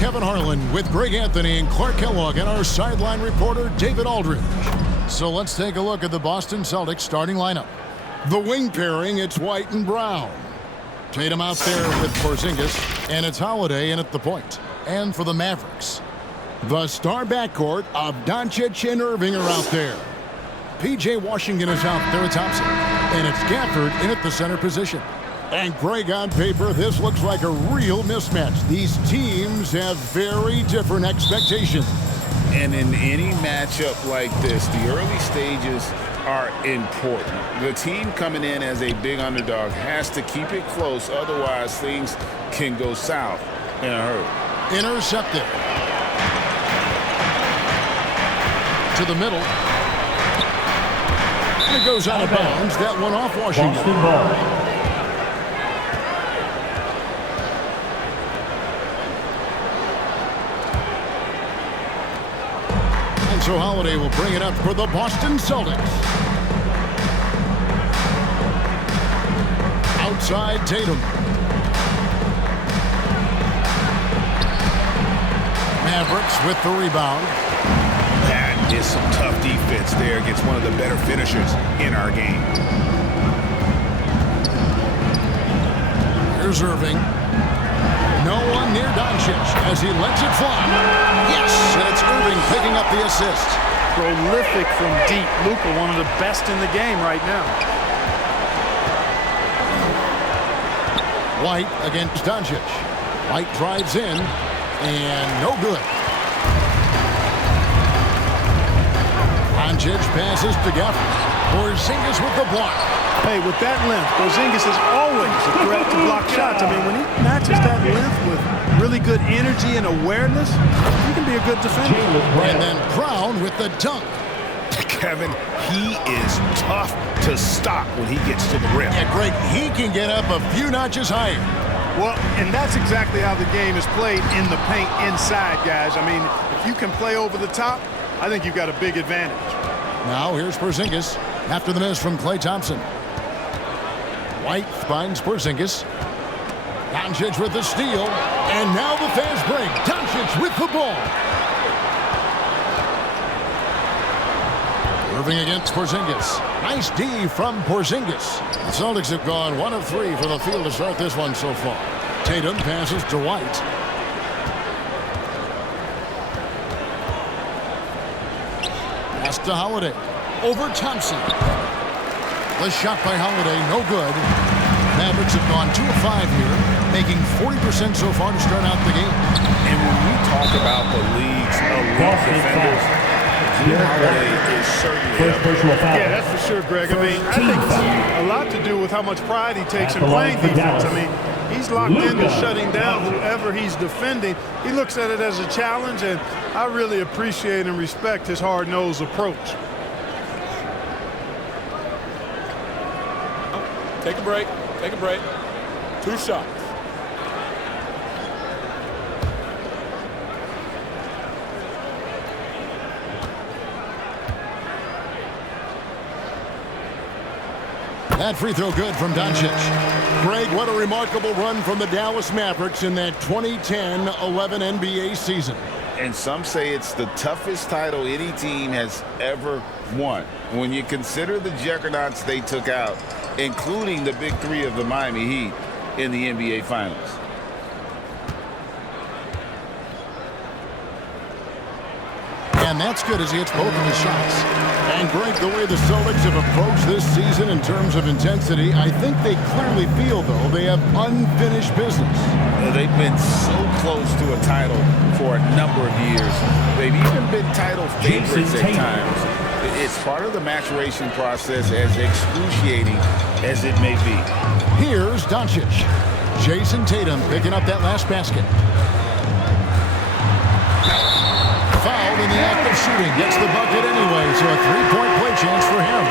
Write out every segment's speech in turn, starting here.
Kevin Harlan with Greg Anthony and Clark Kellogg and our sideline reporter, David Aldridge. So let's take a look at the Boston Celtics starting lineup. The wing pairing, it's White and Brown. Tatum out there with Porzingis, and it's Holiday in at the point. And for the Mavericks, the star backcourt of Doncic and Irving are out there. P.J. Washington is out there at Thompson, and it's Gafford in at the center position. And Greg, on paper, this looks like a real mismatch. These teams have very different expectations. And in any matchup like this, the early stages are important. The team coming in as a big underdog has to keep it close, otherwise things can go south in a hurry. Intercepted. To the middle. And it goes out of bounds. That one off Washington. Boston ball. So Holiday will bring it up for the Boston Celtics. Outside Tatum. Mavericks with the rebound. That is some tough defense there against one of the better finishers in our game. Here's Irving. No one near Doncic as he lets it fly. Yes, and it's Irving picking up the assist. Prolific from deep. LUKA, one of the best in the game right now. White against Doncic. White drives in, and no good. Doncic passes to Gafford. Porzingis with the block. Hey, with that length, Porzingis is always a threat to block shots. I mean, when he matches that length with really good energy and awareness, he can be a good defender. And then Brown with the dunk. Kevin, he is tough to stop when he gets to the rim. Yeah, Greg, he can get up a few notches higher. Well, and that's exactly how the game is played in the paint inside, guys. I mean, if you can play over the top, I think you've got a big advantage. Now here's Porzingis after the miss from Klay Thompson. White finds Porzingis. Doncic with the steal. And now the fast break. Doncic with the ball. Irving against Porzingis. Nice D from Porzingis. The Celtics have gone 1 of 3 for the field to start this one so far. Tatum passes to White. Pass to Holiday. Over Thompson. The shot by Holiday, no good. Mavericks have gone 2 of 5 here, making 40% so far to start out the game. And when we talk about the league's elite defenders, Holiday is certainly up there. Yeah, that's for sure, Greg. I mean, I think it's a lot to do with how much pride he takes in playing defense. I mean, he's locked into shutting down whoever he's defending. He looks at it as a challenge, and I really appreciate and respect his hard-nosed approach. Take a break. Take a break. 2 shots. That free throw good from Doncic. Greg, what a remarkable run from the Dallas Mavericks in that 2010-11 NBA season. And some say it's the toughest title any team has ever won. When you consider the juggernauts they took out, including the big 3 of the Miami Heat in the NBA Finals. And that's good as he hits both of his shots. And Greg, the way the Celtics have approached this season in terms of intensity, I think they clearly feel, though, they have unfinished business. They've been so close to a title for a number of years. They've even been title favorites at times. It's part of the maturation process, as excruciating as it may be. Here's Doncic. Jason Tatum picking up that last basket. Fouled in the act of shooting. Gets the bucket anyway, so a 3-point play chance for him.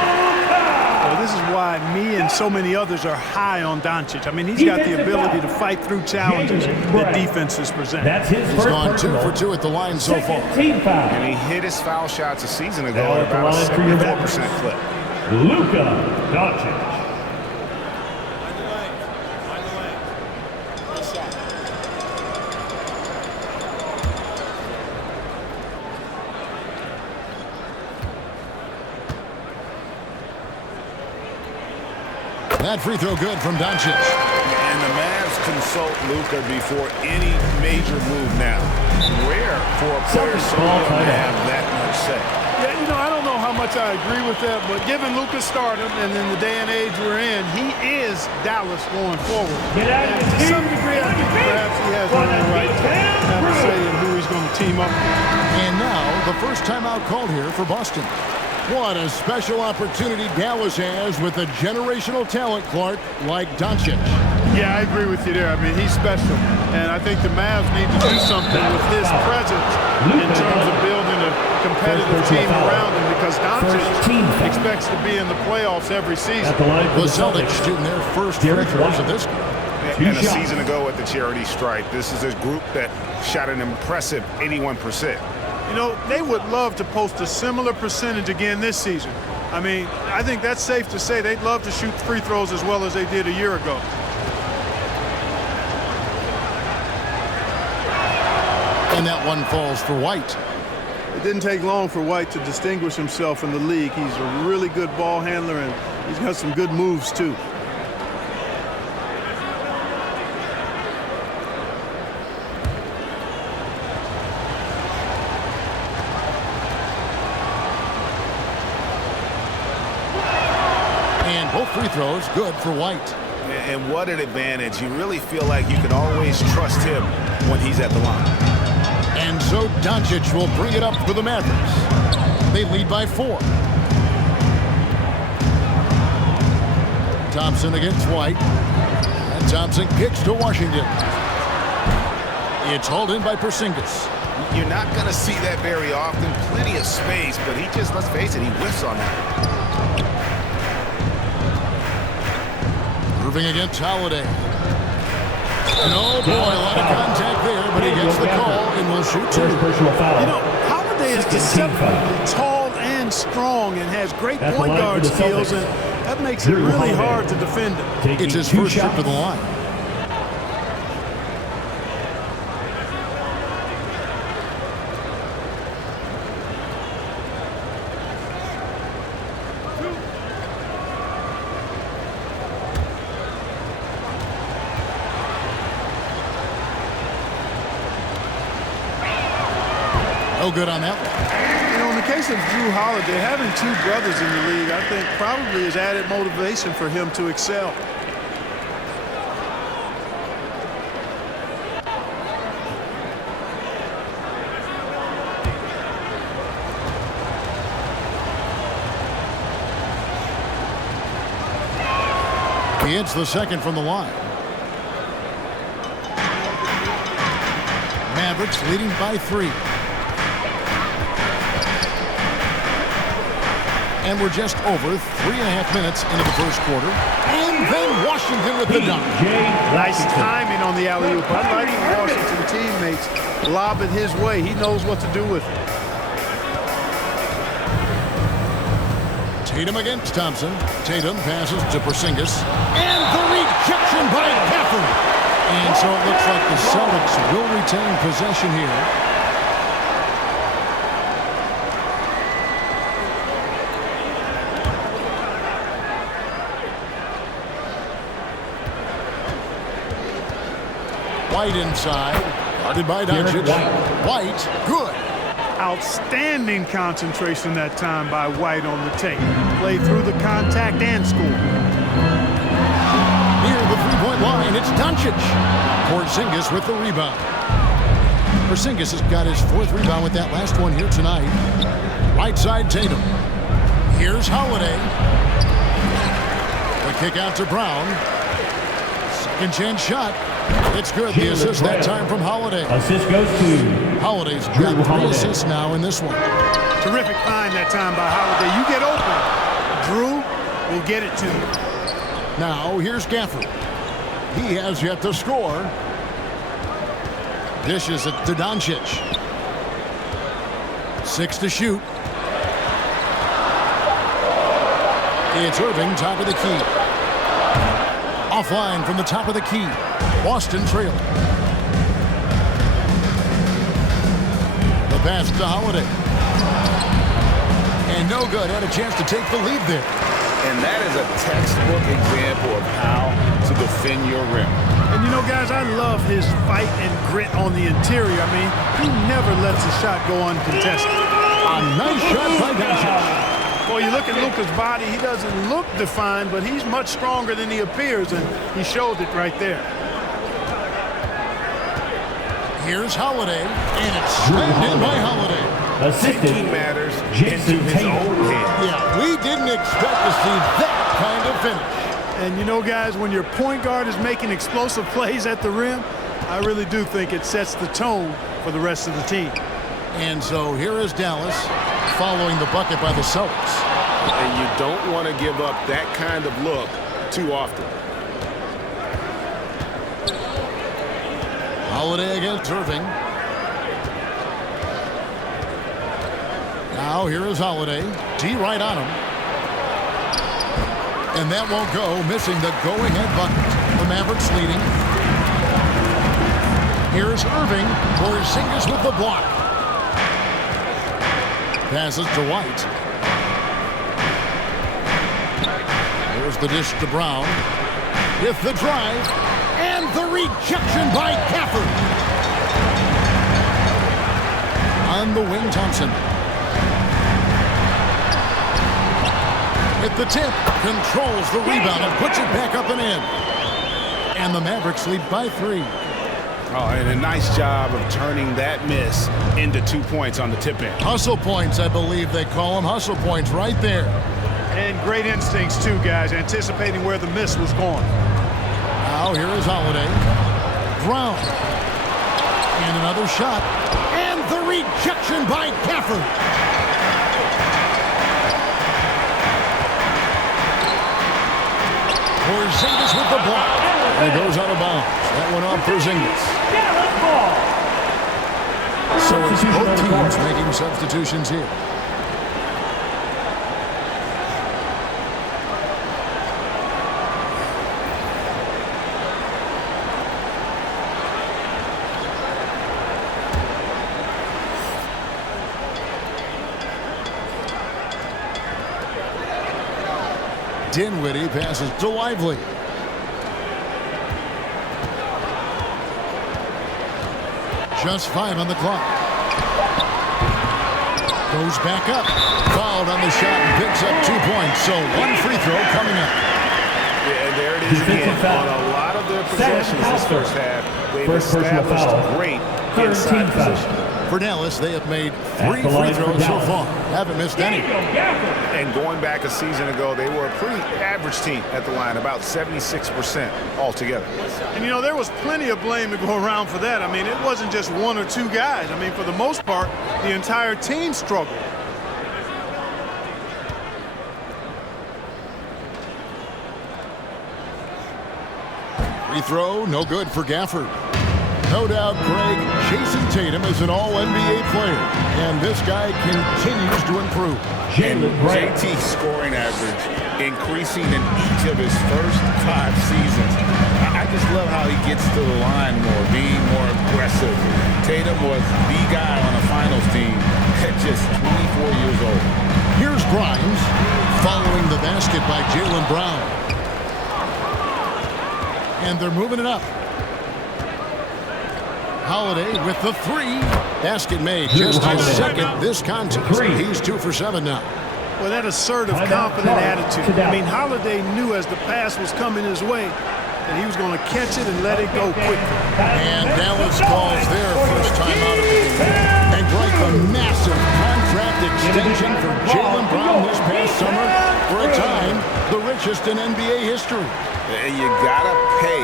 Well, this is why me and so many others are high on Doncic. I mean, he's got the ability to fight through challenges that defenses present. That's his He's gone 2 for 2 at the line so far. And he hit his foul shots a season ago at about a 74% clip. LUKA DONCIC. That free throw good from Doncic. And the Mavs consult Luka before any major move now. Rare for a player so young to have that much say. Yeah, you know, I don't know how much I agree with that, but given Luka's stardom and in the day and age we're in, he is Dallas going forward. And to some degree, I think perhaps he has earned the right to have a say in who he's going to team up with. And now, the first timeout called here for Boston. What a special opportunity Dallas has with a generational talent, Clark, like Doncic. Yeah, I agree with you there. I mean, he's special. And I think the Mavs need to do something with his presence in terms of building a competitive team around him, because Doncic expects to be in the playoffs every season. The Celtics shooting their first free throws of this game. And a season ago at the charity stripe, this is a group that shot an impressive 81%. You know, they would love to post a similar percentage again this season. I mean, I think that's safe to say they'd love to shoot free throws as well as they did a year ago. And that one falls for White. It didn't take long for White to distinguish himself in the league. He's a really good ball handler, and he's got some good moves, too. And both free throws good for White. And what an advantage. You really feel like you can always trust him when he's at the line. And so Doncic will bring it up for the Mavericks. They lead by 4. Thompson against White. And Thompson kicks to Washington. It's hauled in by Porzingis. You're not going to see that very often. Plenty of space, but he just, let's face it, he whiffs on that. Irving against Holiday. And oh boy, a lot of contact there, but he gets the call and will shoot 2. You know, Holiday is deceptively tall and strong and has great point guard skills, and that makes it really hard to defend him. It's his first trip to the line. No good on that one. You know, in the case of Drew Holiday, having 2 brothers in the league, I think probably is added motivation for him to excel. He hits the second from the line. Mavericks leading by 3. And we're just over 3.5 minutes into the first quarter. And then Washington with the dunk. Nice timing on the alley-oop. I like the Washington teammates lob it his way. He knows what to do with it. Tatum against Thompson. Tatum passes to Porzingis. And the rejection by Gafford. And so it looks like the Celtics will retain possession here. White inside, guarded by Doncic. White, good. Outstanding concentration that time by White on the tape. Played through the contact and scored. Near the three-point line, it's Doncic. Porzingis with the rebound. Porzingis has got his 4th rebound with that last one here tonight. Right side, Tatum. Here's Holiday. The kick out to Brown. Second chance shot. It's good. The assist that time from Holiday. Assist goes to Holiday's got 3 assists now in this one. Terrific find that time by Holiday. You get open. Drew will get it to you. Now here's Gafford. He has yet to score. Dishes it to Doncic. 6 to shoot. It's Irving, top of the key. Offline from the top of the key. Boston trailing. The pass to Holiday. And no good. Had a chance to take the lead there. And that is a textbook example of how to defend your rim. And you know, guys, I love his fight and grit on the interior. I mean, he never lets a shot go uncontested. A nice shot by Doncic. Boy, you look at Luka's body, he doesn't look defined, but he's much stronger than he appears, and he showed it right there. Here's Holiday, and it's slammed in by Holiday. Assistant matters Jason into his Tatum. own hands. Yeah, we didn't expect to see that kind of finish. And you know, guys, when your point guard is making explosive plays at the rim, I really do think it sets the tone for the rest of the team. And so here is Dallas following the bucket by the Celtics. And you don't want to give up that kind of look too often. Holiday against Irving. Now here is Holiday. D right on him. And that won't go, missing the go-ahead bucket. The Mavericks leading. Here's Irving. Porzingis with the block. Passes to White. Here's the dish to Brown. With the drive. And the rejection by Gafford. On the wing, Thompson. With the tip, controls the rebound and puts it back up and in. And the Mavericks lead by 3. Oh, and a nice job of turning that miss into 2 points on the tip in. Hustle points, I believe they call them. Hustle points right there. And great instincts, too, guys, anticipating where the miss was going. Now here is Holiday. Brown. And another shot. And the rejection by Gafford. Porzingis with the block. And it goes out of bounds. That went off Porzingis. So it's both teams making substitutions here. Dinwiddie passes to Lively. Just 5 on the clock. Goes back up. Fouled on the shot and picks up 2 points. So 1 free throw coming up. Yeah, and there it is again. On a lot of their possessions this first half, they've established great inside position. For Dallas, they have made 3 free throws so far. Haven't missed any. And going back a season ago, they were a pretty average team at the line, about 76% altogether. And, you know, there was plenty of blame to go around for that. I mean, it wasn't just 1 or 2 guys. I mean, for the most part, the entire team struggled. Free throw, no good for Gafford. No doubt, Greg, Jason Tatum is an all-NBA player, and this guy continues to improve. And JT's scoring average increasing in each of his first 5 seasons. I just love how he gets to the line more, being more aggressive. Tatum was the guy on a finals team at just 24 years old. Here's Grimes following the basket by Jaylen Brown. And they're moving it up. Holiday with the 3. Basket made. Just his second this contest. He's 2 for 7 now. Well, that assertive, confident attitude. I mean, Holiday knew as the pass was coming his way that he was going to catch it and let it go quickly. And Dallas calls their first time out of the game. And Greg, the massive contract extension for Jaylen Brown this past summer. For a time, the richest in NBA history. And you got to pay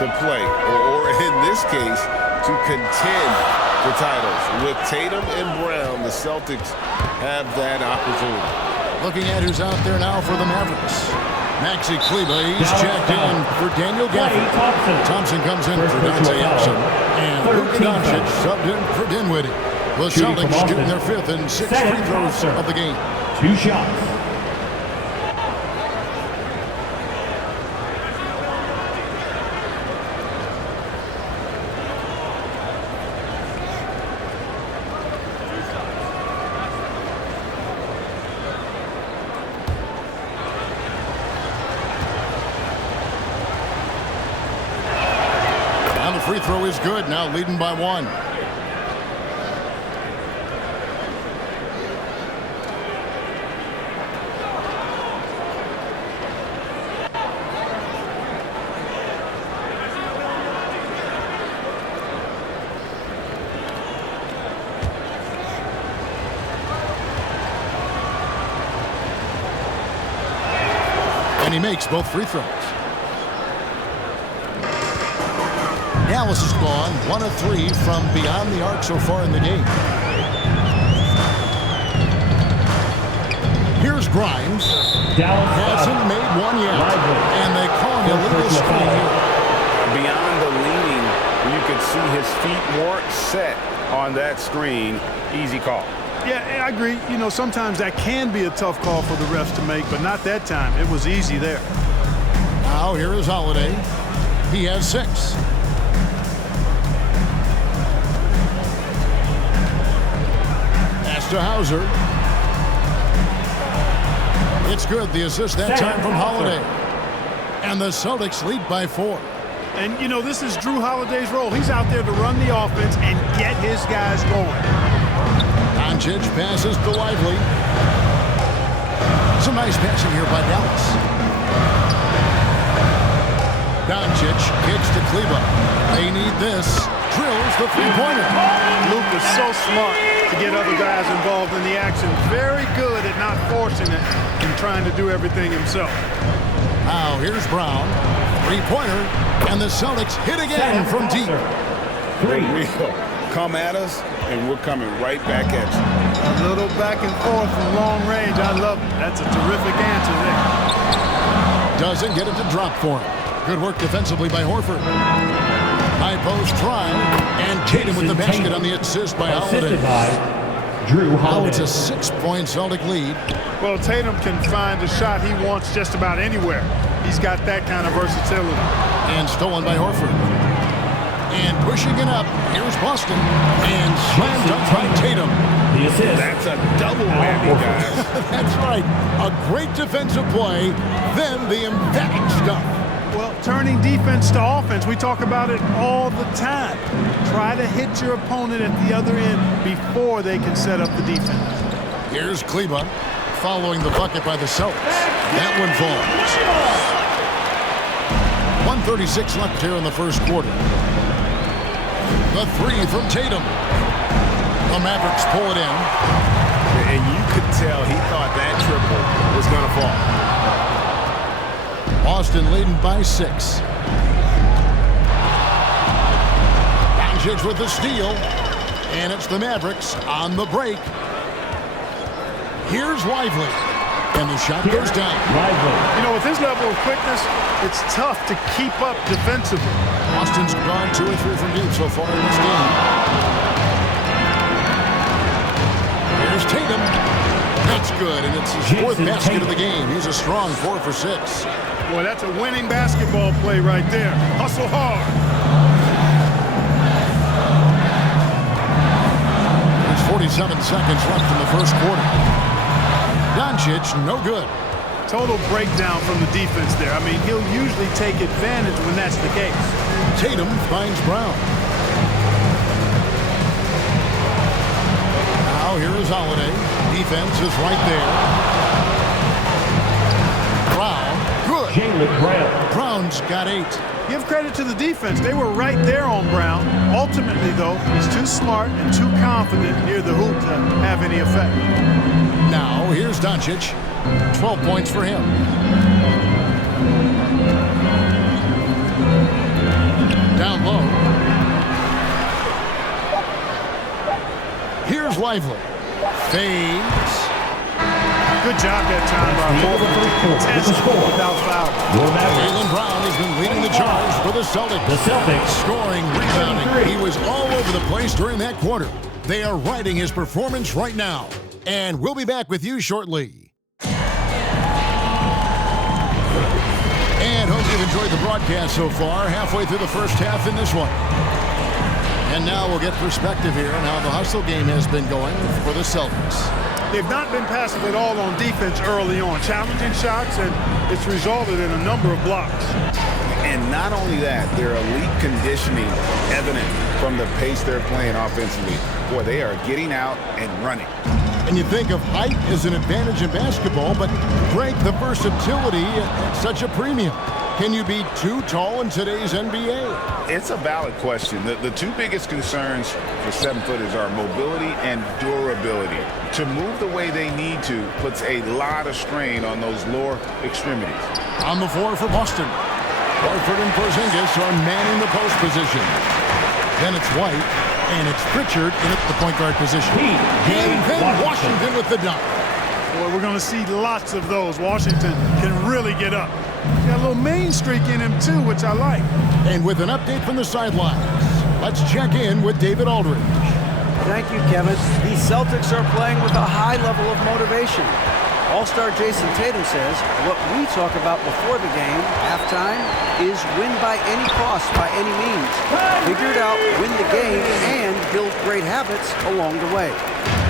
to play, or in this case, to contend for titles. With Tatum and Brown, the Celtics have that opportunity. Looking at who's out there now for the Mavericks. Maxi Kleba, he's checked in for Daniel Gafford. Thompson comes in for Dante Exum. And LUKA DONCIC subbed in for Dinwiddie. The Celtics shooting their 5th and 6th free throws of the game. 2 shots. free throw is good, now leading by 1. And he makes both free throws. Dallas has gone 1 of 3 from beyond the arc so far in the game. Here's Grimes. Hasn't made one yet. And they call an illegal screen here. Beyond the leaning, you could see his feet weren't set on that screen. Easy call. Yeah, I agree. You know, sometimes that can be a tough call for the refs to make, but not that time. It was easy there. Now here is Holiday. He has 6. Pass to Hauser. It's good. The assist that time from Holiday. And the Celtics lead by 4. And, you know, this is Drew Holiday's role. He's out there to run the offense and get his guys going. Doncic passes to Lively. Some nice passing here by Dallas. Doncic kicks to Kleber. They need this. Drills the three-pointer. Luka's so smart to get other guys involved in the action. Very good at not forcing it and trying to do everything himself. Now here's Brown. Three-pointer. And the Celtics hit again from deep. Come at us, and we're coming right back at you. A little back and forth from long range. I love it. That's a terrific answer there. Doesn't get it to drop for him. Good work defensively by Horford. High post try, and Tatum with the basket on the assist by Holiday. Now it's a 6-point Celtic lead. Well, Tatum can find a shot he wants just about anywhere. He's got that kind of versatility. And stolen by Horford. And pushing it up, here's Boston, and slam dunk by Tatum. The assist. That's a double whammy, guys. That's right. A great defensive play, then the emphatic stuff. Well, turning defense to offense, we talk about it all the time. Try to hit your opponent at the other end before they can set up the defense. Here's Kleber, following the bucket by the Celtics. That one falls. 1:36 left here in the first quarter. The 3 from Tatum. The Mavericks pull it in. And you could tell he thought that triple was going to fall. Boston leading by 6. Doncic with the steal. And it's the Mavericks on the break. Here's Lively. And the shot goes down. You know, with his level of quickness, it's tough to keep up defensively. Boston's gone 2 or 3 from deep so far in this game. Here's Tatum. That's good, and it's his 4th basket of the game. He's a strong 4 for 6. Boy, that's a winning basketball play right there. Hustle hard. There's 47 seconds left in the first quarter. Doncic, no good. Total breakdown from the defense there. I mean, he'll usually take advantage when that's the case. Tatum finds Brown. Now here is Holiday. Defense is right there. Brown, good. Brown's got 8. Give credit to the defense. They were right there on Brown. Ultimately, though, he's too smart and too confident near the hoop to have any effect. Now here's Doncic. 12 points for him. Down low. Here's Lively. Fades. Good job that time by without foul. Jaylen Brown has been leading the charge for the Celtics. Scoring, rebounding. He was all over the place during that quarter. They are riding his performance right now. And we'll be back with you shortly. And hope you've enjoyed the broadcast so far. Halfway through the first half in this one. And now we'll get perspective here on how the hustle game has been going for the Celtics. They've not been passive at all on defense early on, challenging shots, and it's resulted in a number of blocks. And not only that, their elite conditioning evident from the pace they're playing offensively. Boy, they are getting out and running. And you think of height as an advantage in basketball, but Greg, the versatility at such a premium. Can you be too tall in today's NBA? It's a valid question. The two biggest concerns for 7-footers are mobility and durability. To move the way they need to puts a lot of strain on those lower extremities. On the floor for Boston. Horford and Porzingis are manning the post position. Then it's White, and it's Pritchard in the point guard position. And then Washington with the dunk. Boy, we're going to see lots of those. Washington can really get up. He's got a little main streak in him, too, which I like. And with an update from the sidelines, let's check in with David Aldridge. Thank you, Kevin. The Celtics are playing with a high level of motivation. All-star Jason Tatum says what we talk about before the game, halftime, is win by any cost, by any means. Figure it out, win the game, and build great habits along the way.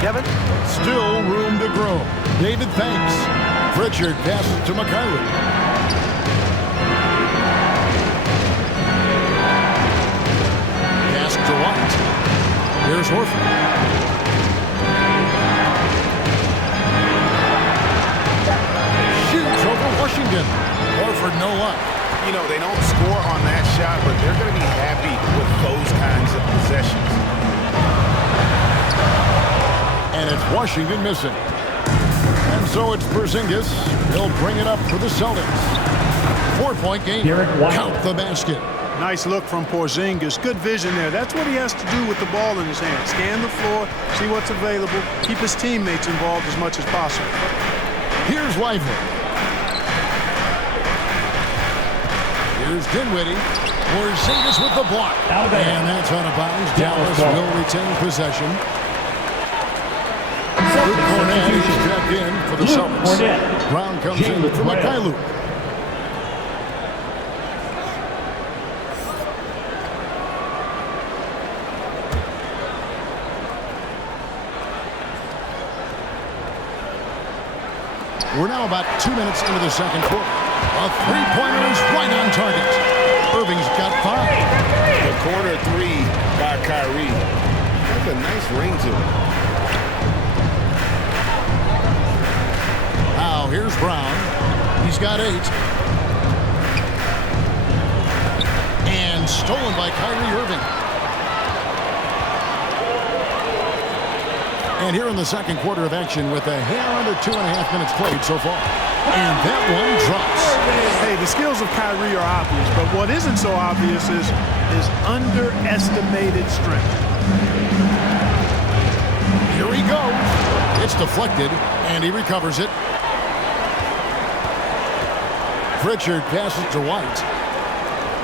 Kevin? Still room to grow. David thanks. Pritchard passes to McCarry. Pass to White. Here's Horford. Shoots over Washington. Horford no luck. You know, they don't score on that shot, but they're going to be happy with those kinds of possessions. And it's Washington missing. And so it's Porzingis. He'll bring it up for the Celtics. 4-point game. Count the basket. Nice look from Porzingis. Good vision there. That's what he has to do with the ball in his hand. Scan the floor, see what's available, keep his teammates involved as much as possible. Here's Lively. Here's Dinwiddie. Porzingis with the block. And that's out of bounds. Dallas will retain possession. Luke Cornett is checked in for the Celtics. Brown comes in for Mikhailuk. We're now about 2 minutes into the second quarter. A three-pointer is right on target. Irving's got 5. The corner three by Kyrie. That's a nice ring to it. Now here's Brown. He's got 8. And stolen by Kyrie Irving. And here in the second quarter of action with a hair under 2.5 minutes played so far. And that one drops. Hey, the skills of Kyrie are obvious, but what isn't so obvious is his underestimated strength. Here he goes. It's deflected, and he recovers it. Pritchard passes to White.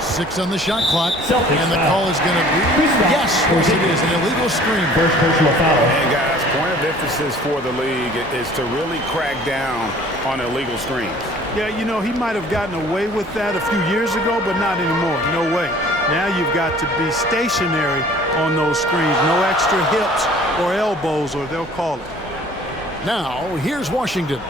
6 on the shot clock. And the call is going to be, yes, it is an illegal screen. First personal foul. And guys, point of emphasis for the league is to really crack down on illegal screens. Yeah, you know, he might have gotten away with that a few years ago, but not anymore. No way. Now you've got to be stationary on those screens. No extra hips or elbows, or they'll call it. Now, here's Washington.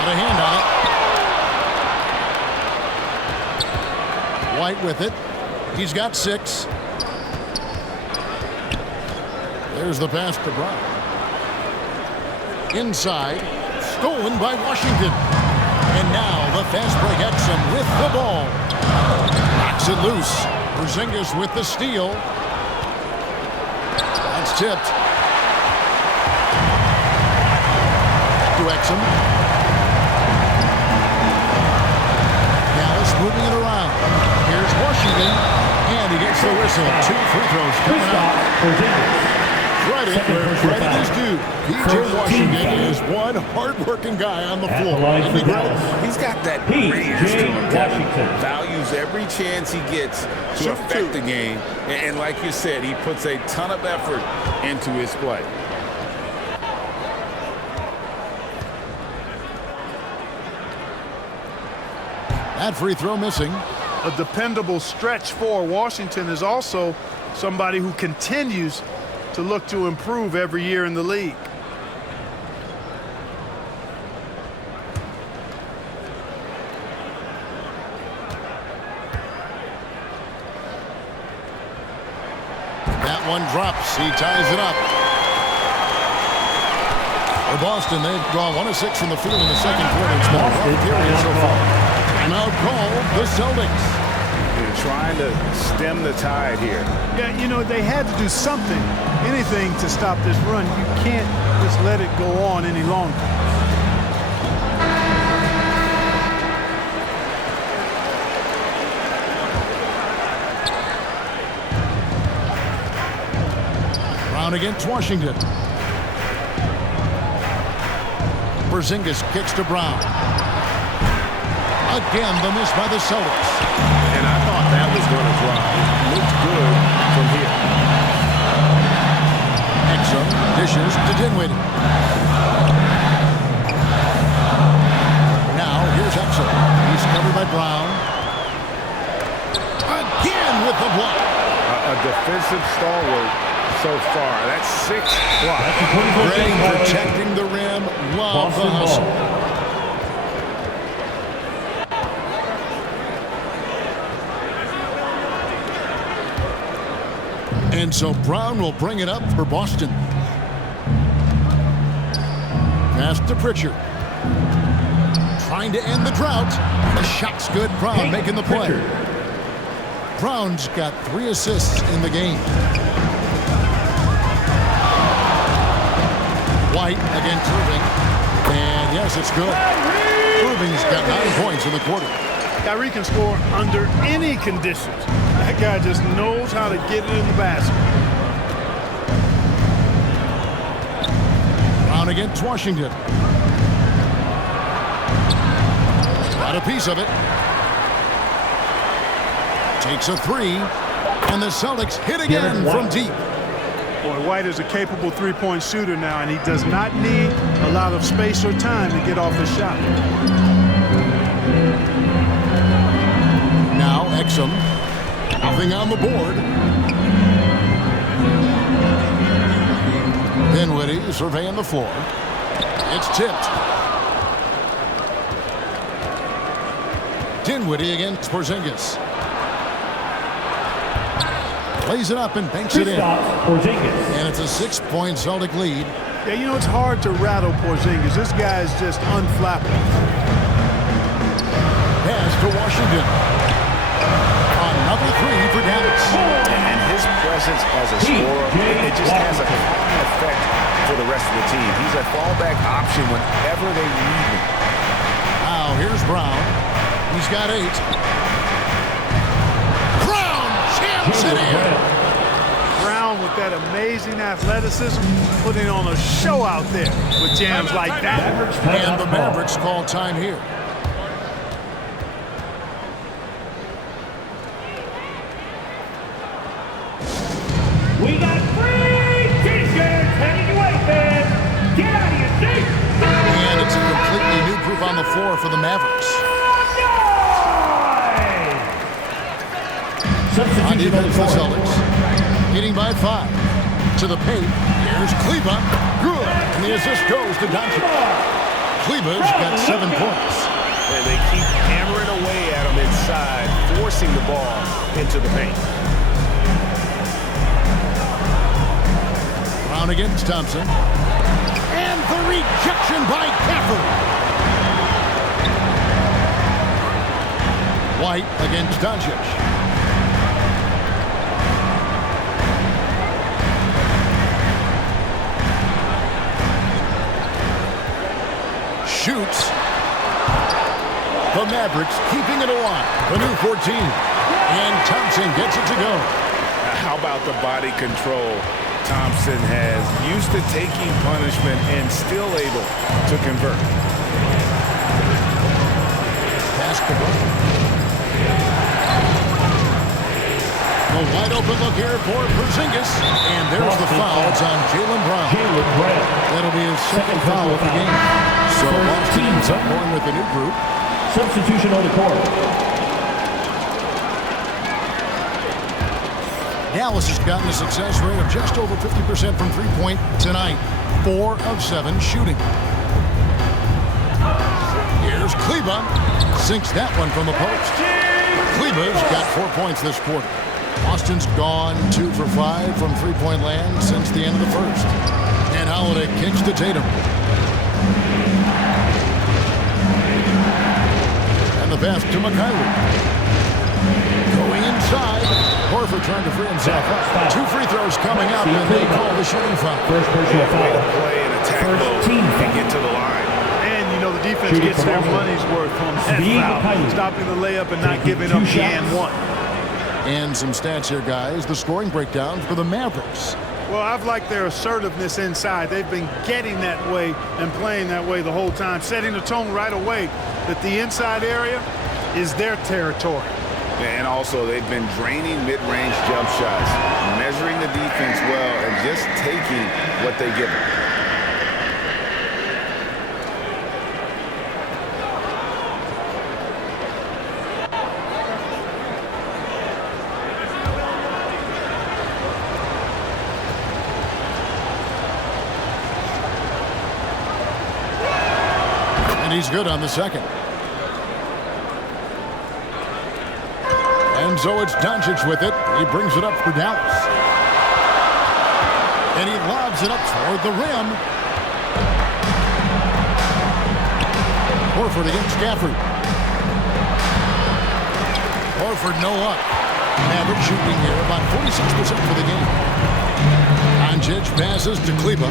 A hand on it. White with it. He's got 6. There's the pass to Brown. Inside. Stolen by Washington. And now the fast break Exum with the ball. Knocks it loose. Porzingis with the steal. That's tipped. To Exum. Moving it around. Here's Washington, and he gets the whistle. 2 free throws coming out. Credit where credit is due. P.J. Washington is one hard-working guy on the floor. He's got that range to him, Kevin. Values every chance he gets to affect the game. And like you said, he puts a ton of effort into his play. That free throw missing. A dependable stretch for Washington is also somebody who continues to look to improve every year in the league. That one drops. He ties it up. For Boston, they've gone 1 of 6 from the field in the second quarter. It's been a rough period so far. Timeout call, the Celtics. They're trying to stem the tide here. Yeah, you know, they had to do something, anything to stop this run. You can't just let it go on any longer. Brown against Washington. Porzingis kicks to Brown. Again, the miss by the Celtics. And I thought that was going to drop. It looked good from here. Exum dishes to Dinwiddie. Now, here's Exum. He's covered by Brown. Again with the block. A defensive stalwart so far. That's 6 blocks. Gray protecting the rim. Love the hustle. And so Brown will bring it up for Boston. Pass to Pritchard. Trying to end the drought. The shot's good. Brown making the play. Brown's got 3 assists in the game. White against Irving. And yes, it's good. Irving's got 9 points in the quarter. Kyrie can score under any conditions. That guy just knows how to get it in the basket. Brown against Washington. Got a piece of it. Takes a 3. And the Celtics hit again from deep. Boy, White is a capable three-point shooter now, and he does not need a lot of space or time to get off the shot. Now Exum. Nothing on the board. Dinwiddie surveying the floor. It's tipped. Dinwiddie against Porzingis. Plays it up and banks it in. And it's a 6-point Celtic lead. Yeah, you know, it's hard to rattle Porzingis. This guy is just unflappable. Pass to Washington. Another 3 for Dallas. And his presence as a scorer, it just has a calming effect for the rest of the team. He's a fallback option whenever they need him. Now here's Brown. He's got 8. Brown jams it in. Brown with that amazing athleticism, putting on a show out there with jams like that. And the Mavericks call time here. We got free T-shirts heading away, fans. Get out of your seat. And it's a completely new group on the floor for the Mavericks. On defense for the Celtics. Leading by 5. To the paint. Here's Kleba. Good. And the assist goes to Doncic. Kleba's got 7 points. And they keep hammering away at him inside, forcing the ball into the paint. Brown against Thompson. And the rejection by K4RL. White against Doncic. Shoots. The Mavericks keeping it alive. The new 14. And Thompson gets it to go. How about the body control Thompson has? Used to taking punishment and still able to convert. Pass to Brown. A wide open look here for Porzingis. And there's the fouls on Jaylen Brown. That'll be his second foul of the game. So Boston's up going with the new group. Substitution on the court. Dallas has gotten a success rate of just over 50% from three-point tonight. 4 of 7 shooting. Here's Kleba. Sinks that one from the post. Kleba's got 4 points this quarter. Boston's gone 2 for 5 from three-point land since the end of the first. And Holiday kicks to Tatum. And the pass to McKinley. Going inside. Horford trying to free himself up. 2 free throws coming up, and they call the shooting foul. First personal foul. Way to play and attack mode and get to the line. And, you know, the defense gets their money's worth on that foul. Stopping the layup and not giving up the and one. And some stats here, guys. The scoring breakdown for the Mavericks. Well, I've liked their assertiveness inside. They've been getting that way and playing that way the whole time, setting the tone right away that the inside area is their territory. And also, they've been draining mid-range jump shots, measuring the defense well, and just taking what they give them. And he's good on the second. And so it's Doncic with it. He brings it up for Dallas. And he lobs it up toward the rim. Horford against Gafford. Horford no luck. Mavericks shooting here about 46% for the game. Doncic passes to Kleba.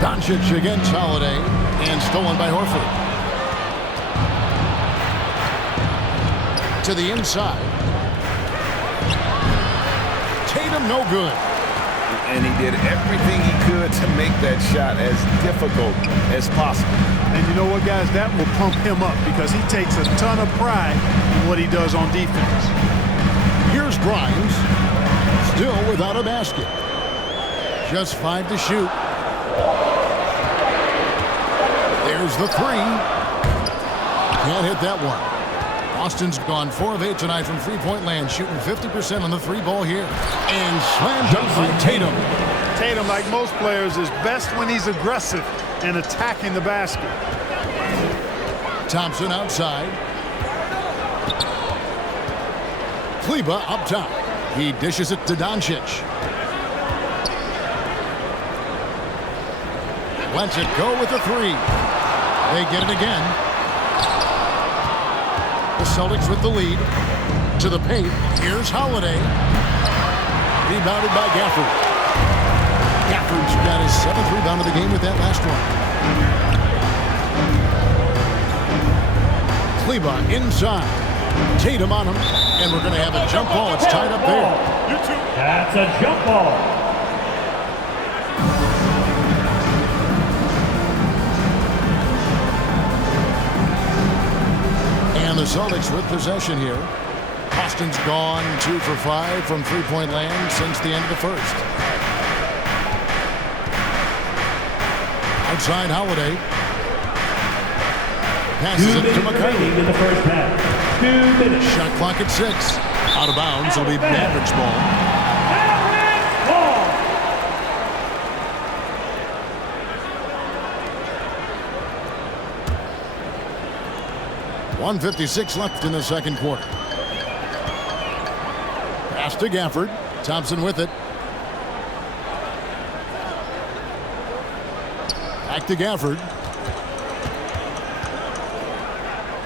Doncic against Holiday. And stolen by Horford. To the inside. Tatum no good. And he did everything he could to make that shot as difficult as possible. And you know what, guys? That will pump him up because he takes a ton of pride in what he does on defense. Here's Grimes. Still without a basket. Just 5 to shoot. There's the 3. Can't hit that one. Boston's gone 4 of 8 tonight from three-point land, shooting 50% on the 3-ball here. And slam dunk by Tatum. Tatum, like most players, is best when he's aggressive and attacking the basket. Thompson outside. Kleba up top. He dishes it to Doncic. Lets it go with the 3. They get it again. The Celtics with the lead. To the paint. Here's Holiday. Rebounded by Gafford. Gafford's got his 7th rebound of the game with that last one. Kleba inside. Tatum on him. And we're going to have a jump ball. It's tied up there. That's a jump ball. The Celtics with possession here. Boston's gone 2 for 5 from three-point land since the end of the first. Outside Holiday. Passes it to McKinley. In the first half. 2 minutes. Shot clock at 6. Out of bounds. It'll be Mavericks ball. Mavericks ball. 1:56 left in the second quarter. Pass to Gafford. Thompson with it. Back to Gafford.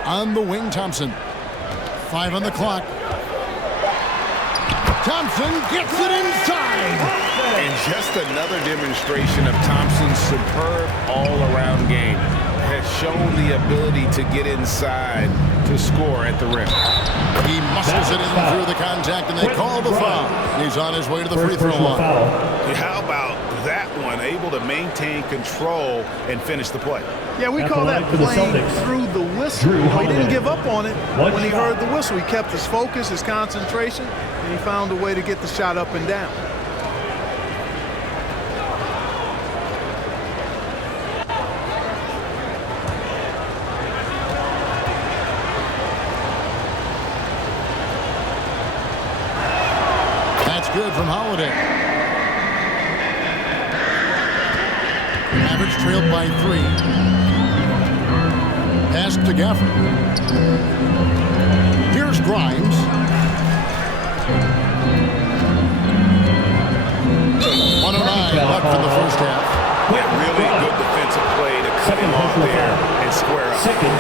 On the wing, Thompson. 5 on the clock. Thompson gets it inside. And just another demonstration of Thompson's superb all-around game. Has shown the ability to get inside to score at the rim. He muscles it in through the contact, and they call the foul. He's on his way to the free throw line. How about that one? Able to maintain control and finish the play. Yeah, we call that playing through the whistle. He didn't give up on it when he heard the whistle. He kept his focus, his concentration, and he found a way to get the shot up and down. good from Holiday. Mavericks trailed by 3. Pass to Gafford. Here's Grimes. 109 left in the first half. Really good defensive play to cut him off there and square up.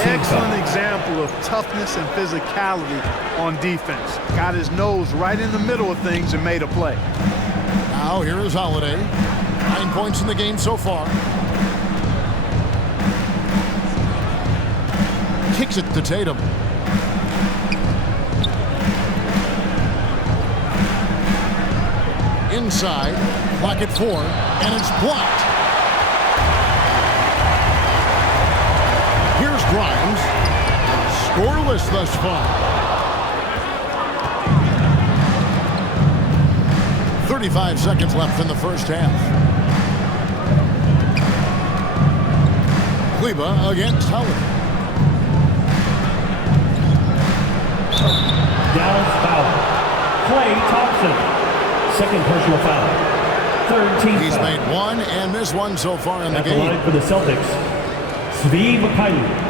Excellent example of toughness and physicality on defense. Got his nose right in the middle of things and made a play. Now here is Holiday. 9 points in the game so far. Kicks it to Tatum. Inside, clock at 4, and it's blocked. Here's Grimes. Scoreless thus far. 35 seconds left in the first half. Kleba against Holiday. Dallas foul. Klay Thompson. Second personal foul. Third team He's foul. made 1 and missed 1 so far in the At the game. line for the Celtics, Svi Mikhailiuk.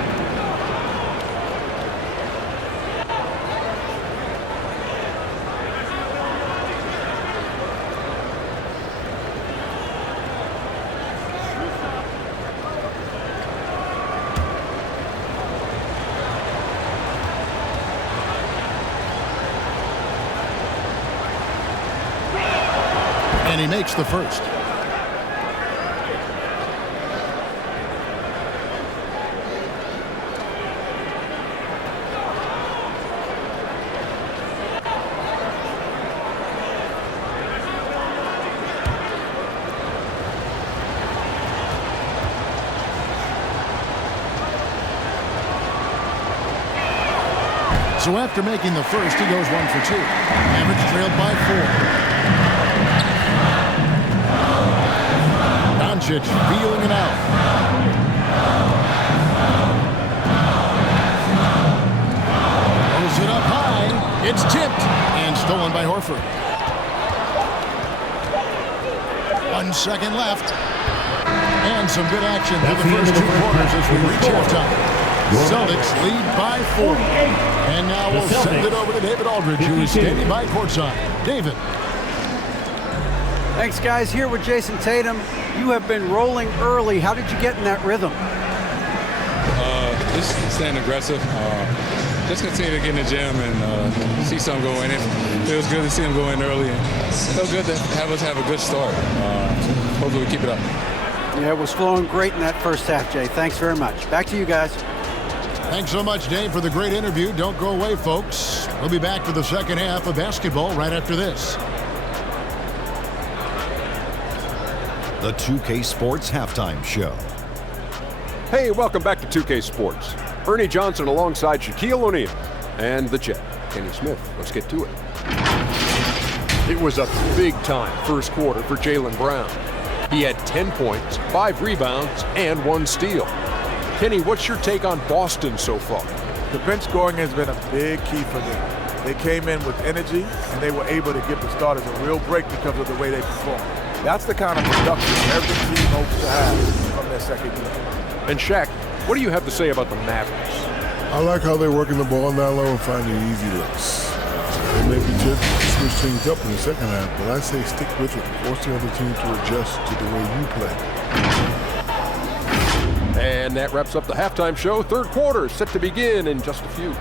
And he makes the first. So after making the first, he goes 1 for 2. Mavericks trailed by 4. Doncic feeling it out. Throws it up high. It's tipped and stolen by Horford. 1 second left. And some good action through the first 2 quarters as we reach halftime. Celtics lead by 4. And now we'll send it over to David Aldridge, who is standing by courtside. David. Thanks, guys. Here with Jason Tatum. You have been rolling early. How did you get in that rhythm? Just staying aggressive. Just continue to get in the gym and see something go in. It feels good to see them go in early. And it feels good to have us have a good start. Hopefully we keep it up. Yeah, it was flowing great in that first half, Jay. Thanks very much. Back to you guys. Thanks so much, Dave, for the great interview. Don't go away, folks. We'll be back for the second half of basketball right after this. The 2K Sports Halftime Show. Hey, welcome back to 2K Sports. Ernie Johnson alongside Shaquille O'Neal and the Jet, Kenny Smith. Let's get to it. It was a big-time first quarter for Jaylen Brown. He had 10 points, 5 rebounds, and 1 steal. Kenny, what's your take on Boston so far? The bench scoring has been a big key for them. They came in with energy, and they were able to give the starters a real break because of the way they performed. That's the kind of production every team hopes to have from their second unit. And Shaq, what do you have to say about the Mavericks? I like how they're working the ball down low and finding easy looks. They may be tempted to switch things up in the second half, but I say stick with it, force the other team to adjust to the way you play. And that wraps up the halftime show. Third quarter set to begin in just a few.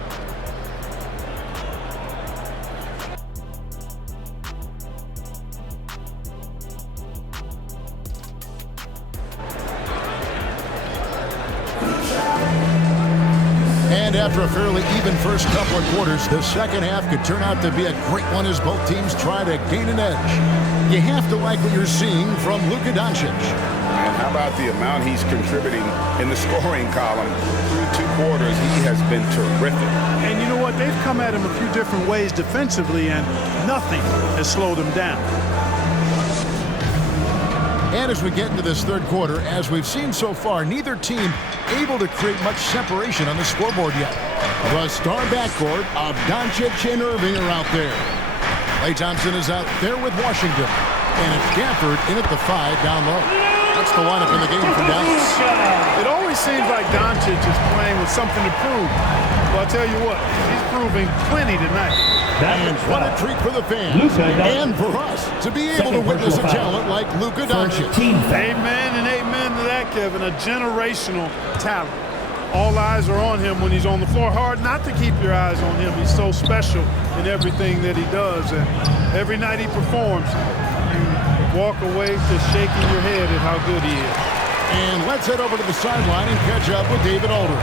And after a fairly even first couple of quarters, the second half could turn out to be a great one as both teams try to gain an edge. You have to like what you're seeing from LUKA DONCIC. And how about the amount he's contributing in the scoring column? Through 2 quarters, he has been terrific. And you know what? They've come at him a few different ways defensively, and nothing has slowed him down. And as we get into this third quarter, as we've seen so far, neither team able to create much separation on the scoreboard yet. The star backcourt of Doncic and Irving are out there. Klay Thompson is out there with Washington. And it's Gafford in at the 5 down low. That's the lineup in the game for Dallas. It always seems like Doncic is playing with something to prove. Well, I'll tell you what, he's proving plenty tonight. And what a treat for the fans and for us to be able to witness a talent like LUKA DONCIC. Amen and amen to that, Kevin. A generational talent. All eyes are on him when he's on the floor. Hard not to keep your eyes on him. He's so special in everything that he does. And every night he performs, you walk away to shaking your head at how good he is. And let's head over to the sideline and catch up with David Aldridge.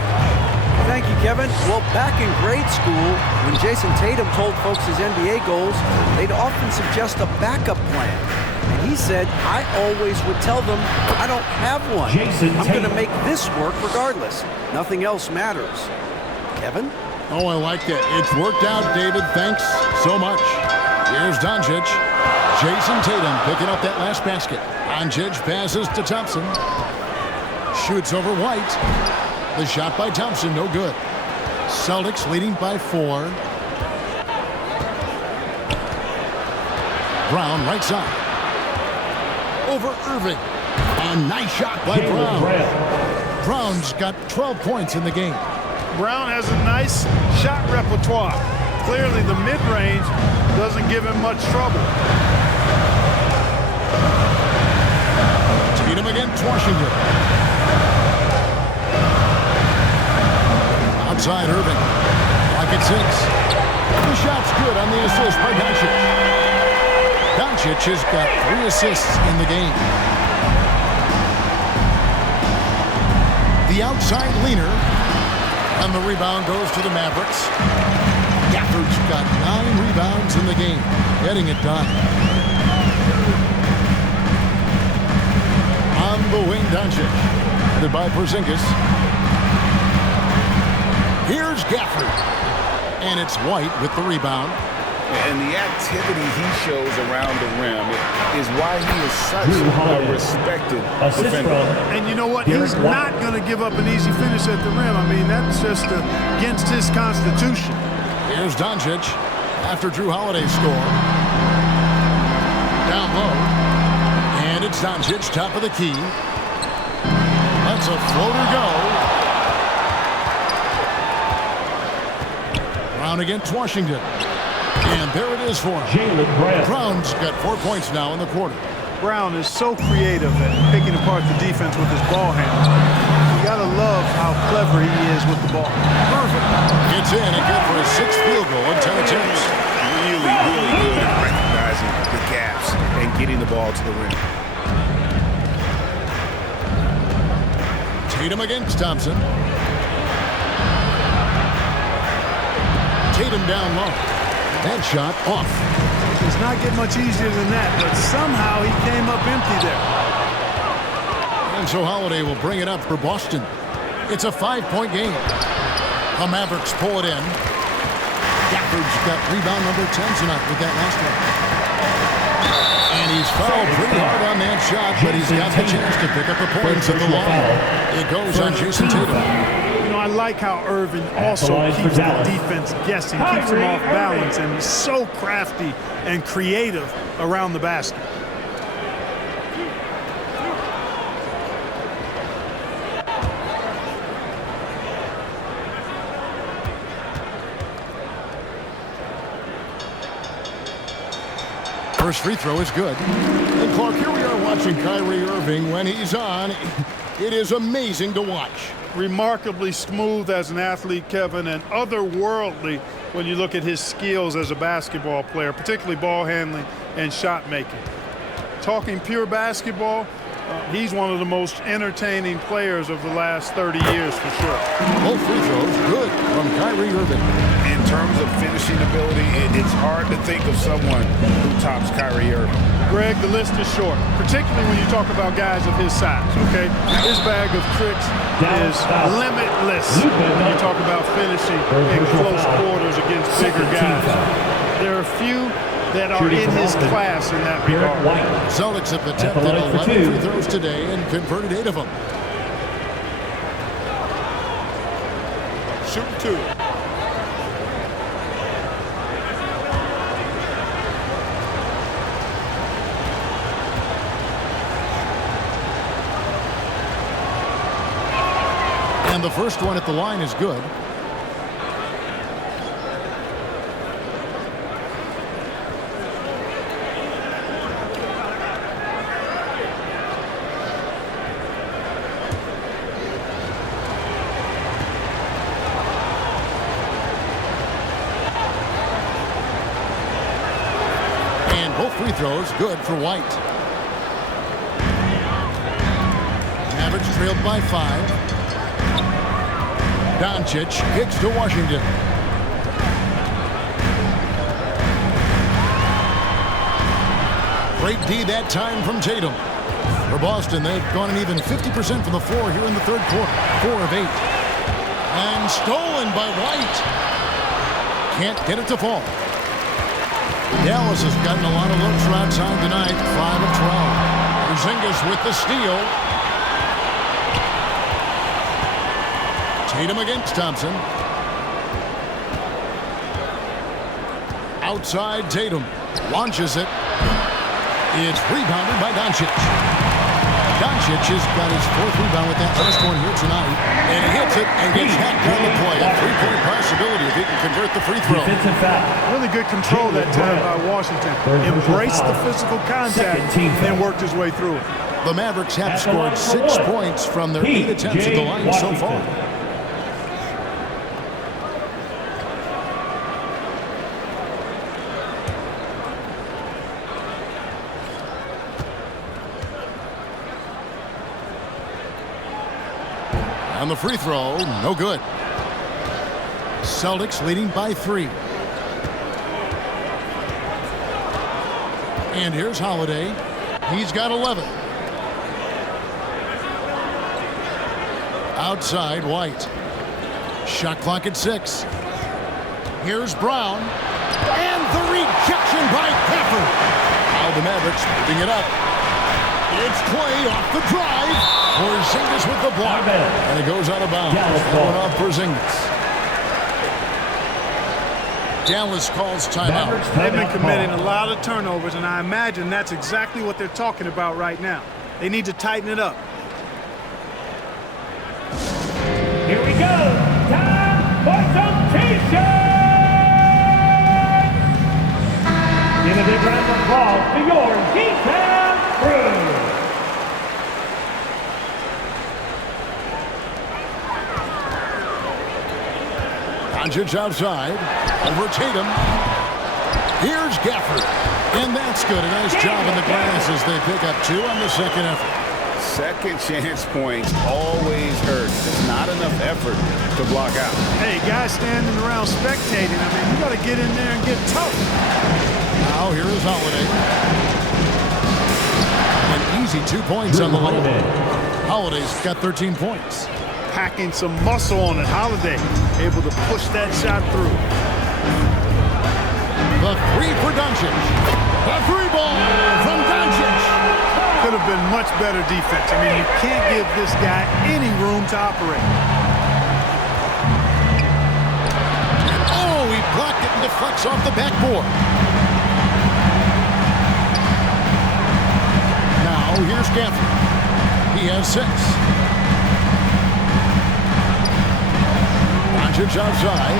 Thank you, Kevin. Well, back in grade school, when Jason Tatum told folks his NBA goals, they'd often suggest a backup plan. And he said, I always would tell them, I don't have one. I'm going to make this work regardless. Nothing else matters. Kevin? Oh, I like it. It's worked out, David. Thanks so much. Here's Doncic. Jason Tatum picking up that last basket. Doncic passes to Thompson. Shoots over White. The shot by Thompson, no good. Celtics leading by 4. Brown right side. Over Irving. A nice shot by Brown. Brown's got 12 points in the game. Brown has a nice shot repertoire. Clearly the mid-range doesn't give him much trouble. Tatum against Washington. Outside Irving. Rocket 6. The shot's good on the assist by Doncic. Doncic has got 3 assists in the game. The outside leaner. And the rebound goes to the Mavericks. Gafford's got 9 rebounds in the game. Getting it done. On the wing, Doncic. Headed by Porzingis. Here's Gafford. And it's White with the rebound. And the activity he shows around the rim is why he is such a respected defender. And you know what? He's not going to give up an easy finish at the rim. I mean, that's just against his constitution. Here's Doncic after Drew Holiday score. Down low. And it's Doncic, top of the key. That's a floater go. Brown against Washington. And there it is for him. Brown's got 4 points now in the quarter. Brown is so creative at picking apart the defense with his ball handle. You gotta love how clever he is with the ball. Perfect. Gets in and good for his 6th field goal in 10 attempts. Really, really good at recognizing the gaps and getting the ball to the rim. Tatum against Thompson. Tatum down low. That shot off. It's not getting much easier than that, but somehow he came up empty there. And so Holiday will bring it up for Boston. It's a 5-point game. The Mavericks pull it in. Gafford's got rebound number 10 tonight with that last one. And he's fouled pretty hard on that shot, but he's got the chance to pick up the points at the line. It goes on Jason Tatum. I like how Irving also keeps the defense guessing, keeps them off balance, and he's so crafty and creative around the basket. First free throw is good. And Clark, here we are watching Kyrie Irving. When he's on, it is amazing to watch. Remarkably smooth as an athlete, Kevin, and otherworldly when you look at his skills as a basketball player, particularly ball handling and shot making. Talking pure basketball, he's one of the most entertaining players of the last 30 years for sure. Both free throws good from Kyrie Irving. In terms of finishing ability, it's hard to think of someone who tops Kyrie Irving. Greg, the list is short, particularly when you talk about guys of his size, okay? His bag of tricks is limitless when you talk about finishing in close quarters against bigger guys. There are few that are in his class in that regard. Celtics have attempted 11 free throws today and converted 8 of them. Shooting 2. And the first one at the line is good. And both free throws good for White. Mavericks trailed by 5. Doncic kicks to Washington. Great D that time from Tatum. For Boston, they've gone an even 50% from the floor here in the third quarter. 4 of 8. And stolen by White. Can't get it to fall. Dallas has gotten a lot of looks from outside tonight. 5 of 12. Porzingis with the steal. Tatum against Thompson. Outside Tatum. Launches it. It's rebounded by Doncic. Doncic has got his 4th rebound with that first one here tonight. And he hits it and gets hacked on the play. A 3-point possibility if he can convert the free throw. Really good control that time by Washington. Embraced the physical contact and worked his way through it. The Mavericks have scored 6 points from their 8 attempts at the line so far. On the free throw, no good. Celtics leading by 3. And here's Holiday. He's got 11. Outside, White. Shot clock at 6. Here's Brown. And the rejection by Pepper. Now the Mavericks moving it up. It's Clay off the drive. Porzingis with the block. And it goes out of bounds. Going off Porzingis. Dallas calls timeout. They've been committing a lot of turnovers, and I imagine that's exactly what they're talking about right now. They need to tighten it up. Here we go. Time for some T-shirts. Give a big round of applause to your G-Town crew. Doncic outside. Over Tatum. Here's Gafford. And that's good. A nice job in the glass as they pick up 2 on the second effort. Second chance points always hurt. Just not enough effort to block out. Hey, guys standing around spectating. I mean, you got to get in there and get tough. Now here is Holiday. An easy 2 points on the layup. Holiday's got 13 points. Packing some muscle on it. Holiday able to push that shot through. The 3 for Doncic. The 3 ball from Doncic. Could have been much better defense. I mean, you can't give this guy any room to operate. Oh, he blocked it and deflects off the backboard. Now here's Gafford. He has 6. Doncic outside.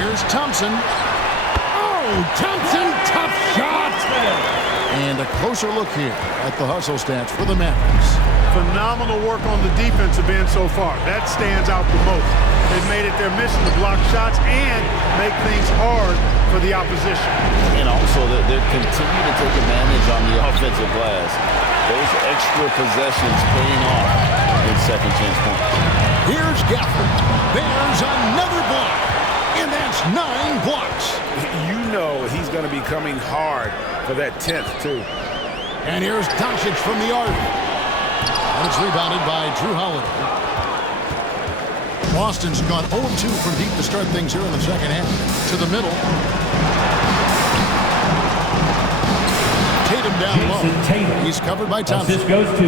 Here's Thompson. Oh, Thompson, tough shot. And a closer look here at the hustle stats for the Mavericks. Phenomenal work on the defensive end so far. That stands out the most. They've made it their mission to block shots and make things hard for the opposition. And also, they're continuing to take advantage on the offensive glass. Those extra possessions paying off in second chance points. Here's Gafford. There's another block. And that's 9 blocks. You know he's going to be coming hard for that 10th, too. And here's Doncic from the arc. And it's rebounded by Drew Holiday. Boston's gone 0-2 from deep to start things here in the second half. To the middle. Tatum down low. He's covered by Thompson.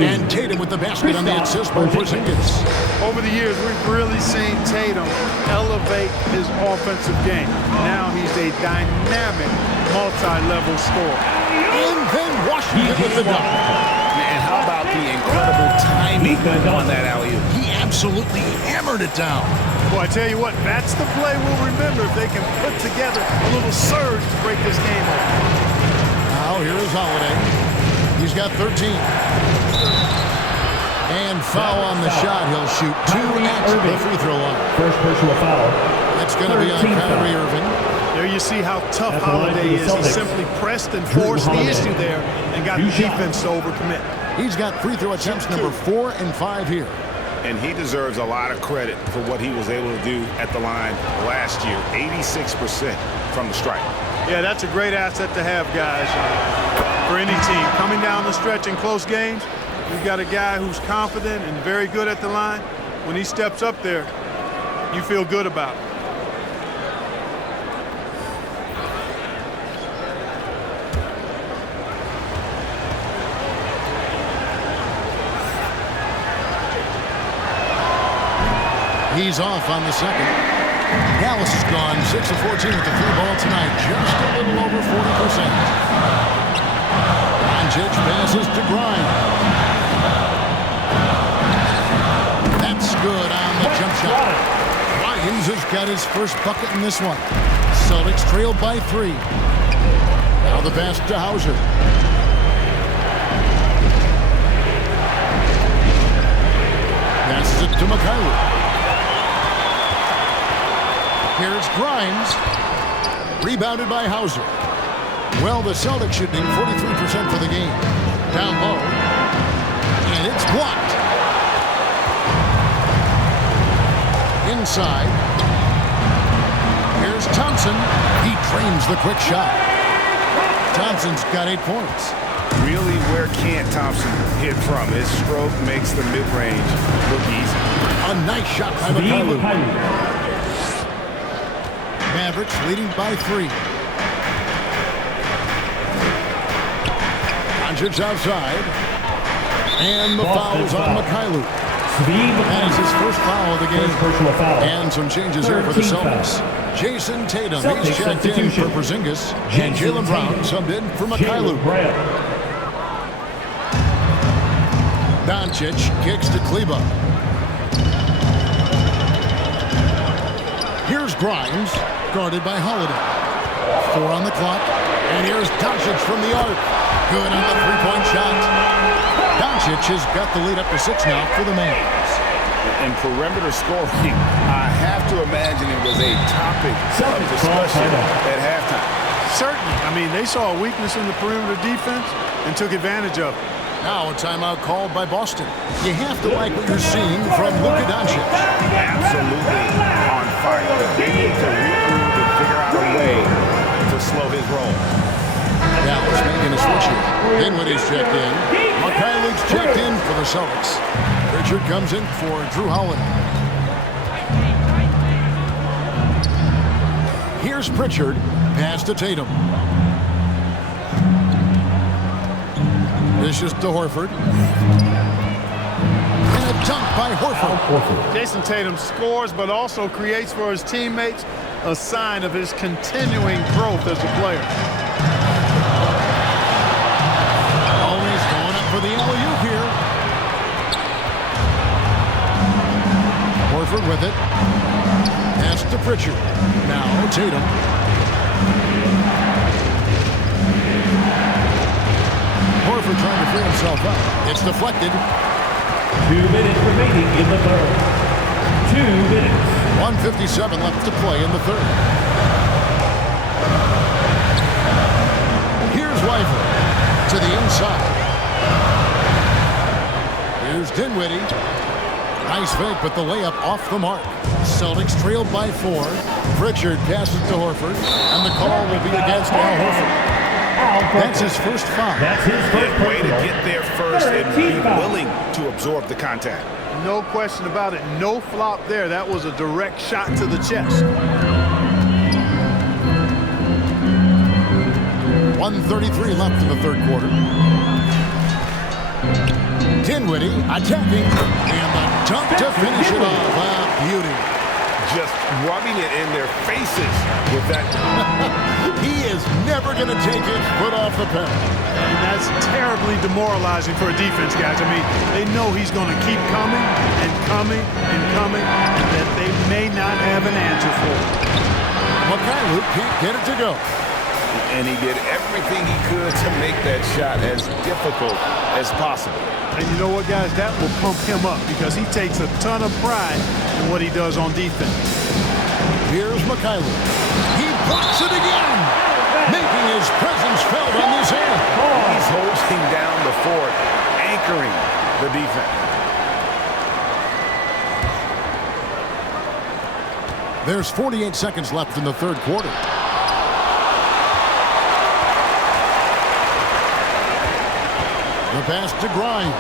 And Tatum with the basket on the assist by Porzingis. Over the years, we've really seen Tatum elevate his offensive game. Now he's a dynamic, multi-level scorer. And then Washington with the dunk. And how about simply incredible timing on that alley-oop. He absolutely hammered it down. Boy, I tell you what, that's the play we'll remember if they can put together a little surge to break this game open. Now here is Holiday. He's got 13. And foul on the shot. He'll shoot 2 at the free throw line. First personal foul. That's going to be on Kyrie Irving. There you see how tough Holiday is. He simply pressed and forced the issue there and got the defense to overcommit. He's got free throw attempts number 4 and 5 here. And he deserves a lot of credit for what he was able to do at the line last year. 86% from the stripe. Yeah, that's a great asset to have, guys, for any team. Coming down the stretch in close games, you've got a guy who's confident and very good at the line. When he steps up there, you feel good about it. He's off on the second. Dallas is gone 6 of 14 with the free ball tonight. Just a little over 40%. Doncic passes to Grimes. That's good on the jump shot. Grimes has got his first bucket in this one. Celtics trailed by 3. Now the pass to Hauser. Passes it to Mikhailuk. Here's Grimes. Rebounded by Hauser. Well, the Celtics shooting 43% for the game. Down low. And it's blocked. Inside. Here's Thompson. He trains the quick shot. Thompson's got 8 points. Really, where can't Thompson hit from? His stroke makes the mid-range look easy. A nice shot by Mikhailuk. Mavericks leading by 3. Doncic outside. And the foul's on Mikhailuk. That is his first foul of the game. And some changes here for the Celtics. Jason Tatum, he's checked in for Porzingis. And Jaylen Brown subbed in for Mikhailuk. Doncic kicks to Kleba. Here's Grimes, guarded by Holiday. 4 on the clock. And here's Doncic from the arc. Good on the three-point shot. Doncic has got the lead up to 6 now for the Mavs. And perimeter scoring, I have to imagine it was a topic of discussion at halftime. Certainly. I mean, they saw a weakness in the perimeter defense and took advantage of it. Now a timeout called by Boston. You have to like what you're seeing from LUKA DONCIC. Absolutely on fire. They need to regroup and figure out a way to slow his roll. Dallas making a switch here. Dinwiddie's checked in. Mikhailuk's checked in for the Celtics. Pritchard comes in for Drew Holiday. Here's Pritchard. Pass to Tatum. This is to Horford. And a dunk by Horford. Jason Tatum scores, but also creates for his teammates a sign of his continuing growth as a player. Oh, he's going up for the alley-oop here. Horford with it. Pass to Pritchard. Now Tatum. Horford trying to free himself up. It's deflected. 2 minutes remaining in the third. 2 minutes. 1:57 left to play in the third. Here's Weifer to the inside. Here's Dinwiddie. Nice fake, but the layup off the mark. Celtics trailed by 4. Pritchard passes to Horford, and the call will be against Al Horford. That's his first foul. That's his first Way to get there first and be willing to absorb the contact. No question about it. No flop there. That was a direct shot to the chest. 1:33 left in the third quarter. Dinwiddie attacking, and the dunk to finish it off. Ah, beauty. just rubbing it in their faces with that. He is never going to take his foot off the pedal. And that's terribly demoralizing for a defense, guys. I mean, they know he's going to keep coming and coming and coming, and that they may not have an answer for it. Mikhailuk can't get it to go. And he did everything he could to make that shot as difficult as possible. And you know what, guys? That will pump him up because he takes a ton of pride in what he does on defense. Here's Mikhailuk. He blocks it again, making his presence felt on this end. He's holding down the fort, anchoring the defense. There's 48 seconds left in the third quarter. The pass to Grimes.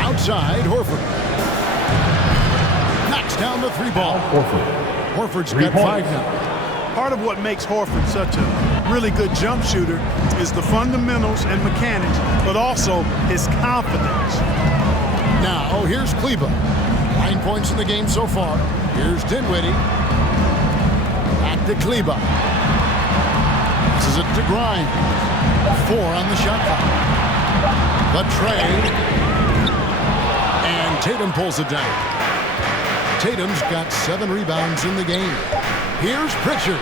Outside, Horford. Knocks down the three ball. Horford's got 5 now. Part of what makes Horford such a really good jump shooter is the fundamentals and mechanics, but also his confidence. Now, here's Kleba. 9 points in the game so far. Here's Dinwiddie. Back to Kleba. This is it to Grimes. 4 on the shot clock. The trade. And Tatum pulls it down. Tatum's got 7 rebounds in the game. Here's Pritchard.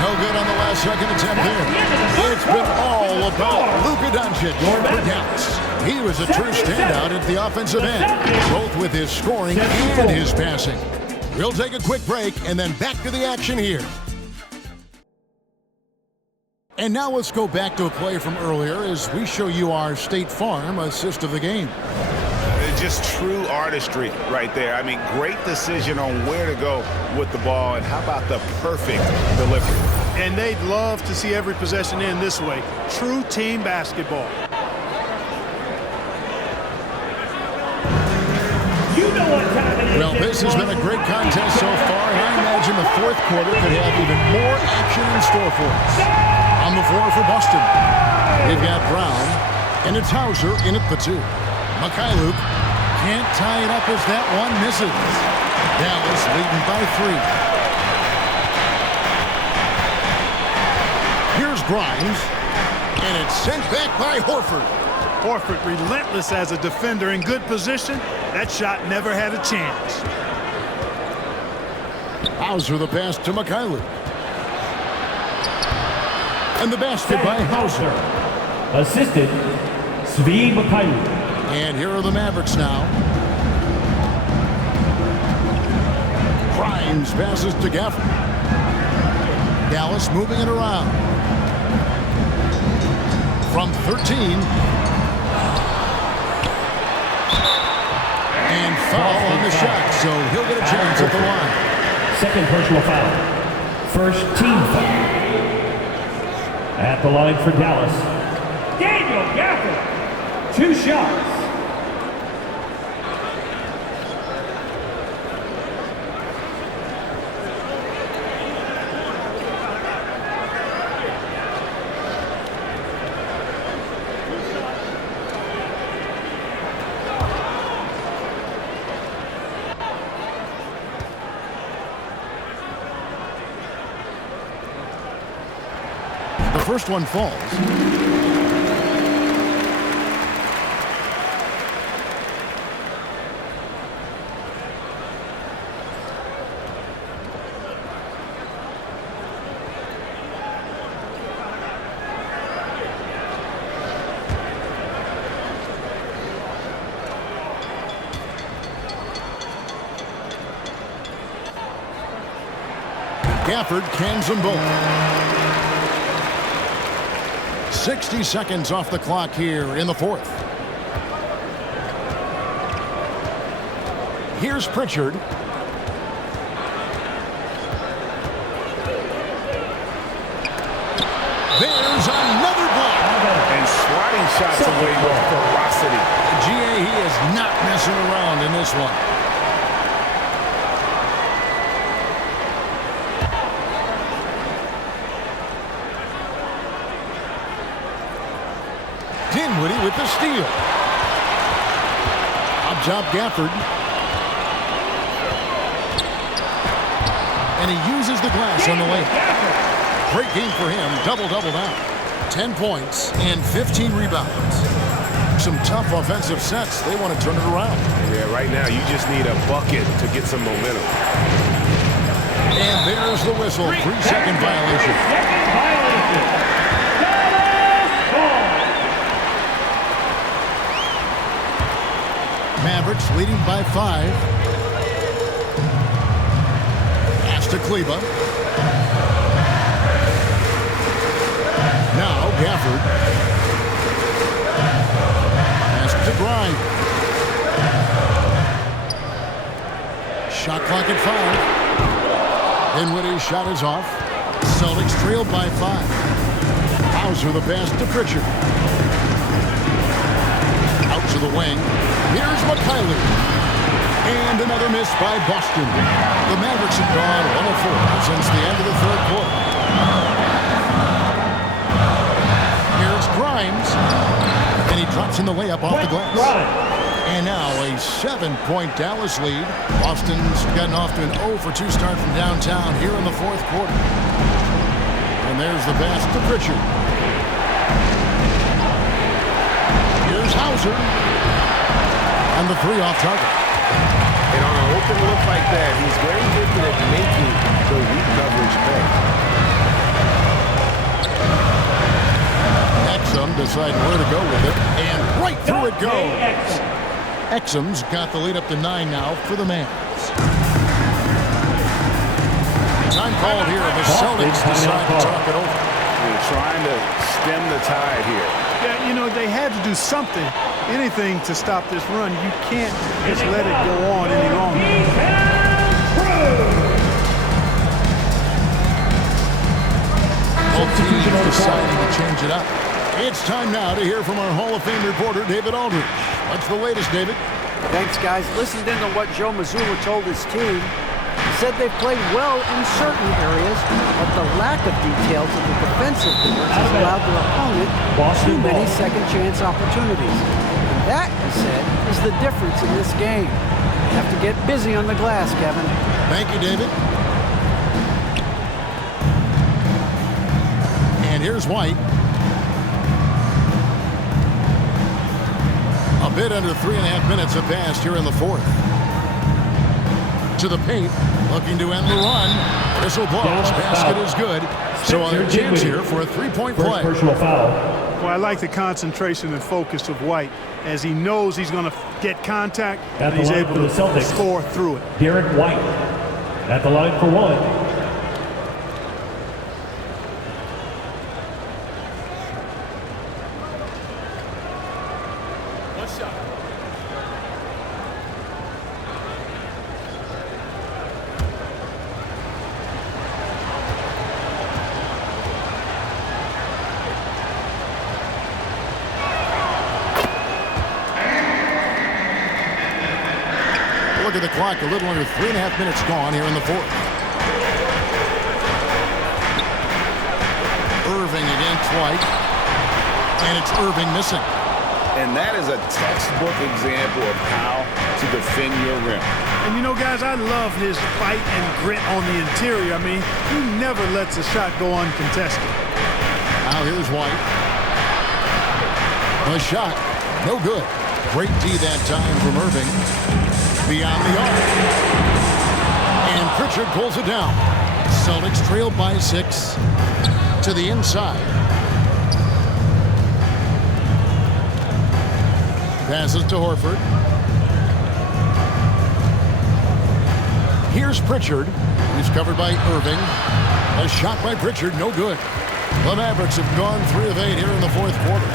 No good on the last second attempt there. It's been all about LUKA DONCIC for Dallas. He was a true standout at the offensive end, both with his scoring and his passing. We'll take a quick break and then back to the action here. And now let's go back to a play from earlier as we show you our State Farm assist of the game. Just true artistry right there. I mean, great decision on where to go with the ball, and how about the perfect delivery? And they'd love to see every possession end this way. True team basketball. Well, this has been a great contest so far, and I imagine the fourth quarter could have even more action in store for us. On the floor for Boston, we've got Brown, and it's Hauser in at the 2. Mikhailuk can't tie it up as that one misses. Dallas leading by 3. Here's Grimes, and it's sent back by Horford. Horford relentless as a defender in good position. That shot never had a chance. Hauser the pass to Mikhailuk. And the basket by Hauser. Assisted, Svi Mikhailuk. And here are the Mavericks now. Grimes passes to Gafford. Dallas moving it around. From 13. And foul on the shot, so he'll get a chance at the line. Second personal foul. First team foul. At the line for Dallas, Daniel Gafford. 2 shots. The first one falls. Gafford cans them both. 60 seconds off the clock here in the fourth. Here's Pritchard. There's another block. And swatting shots away with ferocity. GA, he is not messing around in this one. Dinwiddie with the steal. Up top, Gafford. And he uses the glass on the layup. Great game for him. Double-double now. 10 points and 15 rebounds. Some tough offensive sets. They want to turn it around. Yeah, right now you just need a bucket to get some momentum. And there's the whistle. 3-second violation. Mavericks leading by 5. Pass to Kleba. Now Gafford. Pass to Grimes. Shot clock at 5. Dinwiddie's shot is off. Celtics trailed by 5. Hauser the pass to Pritchard. Out to the wing. Here's McKinley. And another miss by Boston. The Mavericks have gone 1 of 4 since the end of the third quarter. Here's Grimes. And he drops in the layup off the glass. And now a 7-point Dallas lead. Boston's gotten off to an 0 for 2 start from downtown here in the fourth quarter. And there's the pass to Pritchard. Here's Hauser. And the 3 off target. And on an open look like that, he's very gifted at making the weak coverage pay. Exum deciding where to go with it. And right through it goes. Exum's got the lead up to 9 now for the Mavs. Time called here. The Celtics decide to talk it over. They're trying to stem the tide here. Yeah, you know, they had to do something, anything to stop this run. You can't just let it go on any longer. Both teams deciding to change it up. It's time now to hear from our Hall of Fame reporter, David Aldridge. What's the latest, David? Thanks, guys. Listened in to what Joe Mazzulla told his team. He said they've played well in certain areas, but the lack of details of the defensive boards has allowed their opponent too many second-chance opportunities. And that, he said, is the difference in this game. You have to get busy on the glass, Kevin. Thank you, David. And here's White. A bit under 3.5 minutes have passed here in the fourth. To the paint, looking to end the run. Whistle blows, basket is good. So a chance here for a 3-point play. Personal foul. Well, I like the concentration and focus of White as he knows he's going to get contact and he's able to score through it. Derek White at the line for 1. Look at the clock, a little under 3.5 minutes gone here in the fourth. Irving against White. And it's Irving missing. And that is a textbook example of how to defend your rim. And you know, guys, I love his fight and grit on the interior. I mean, he never lets a shot go uncontested. Now here's White. The shot, no good. Great D that time from Irving. Beyond the arc. And Pritchard pulls it down. Celtics trailed by 6 to the inside. Passes to Horford. Here's Pritchard. He's covered by Irving. A shot by Pritchard, no good. The Mavericks have gone 3 of 8 here in the fourth quarter.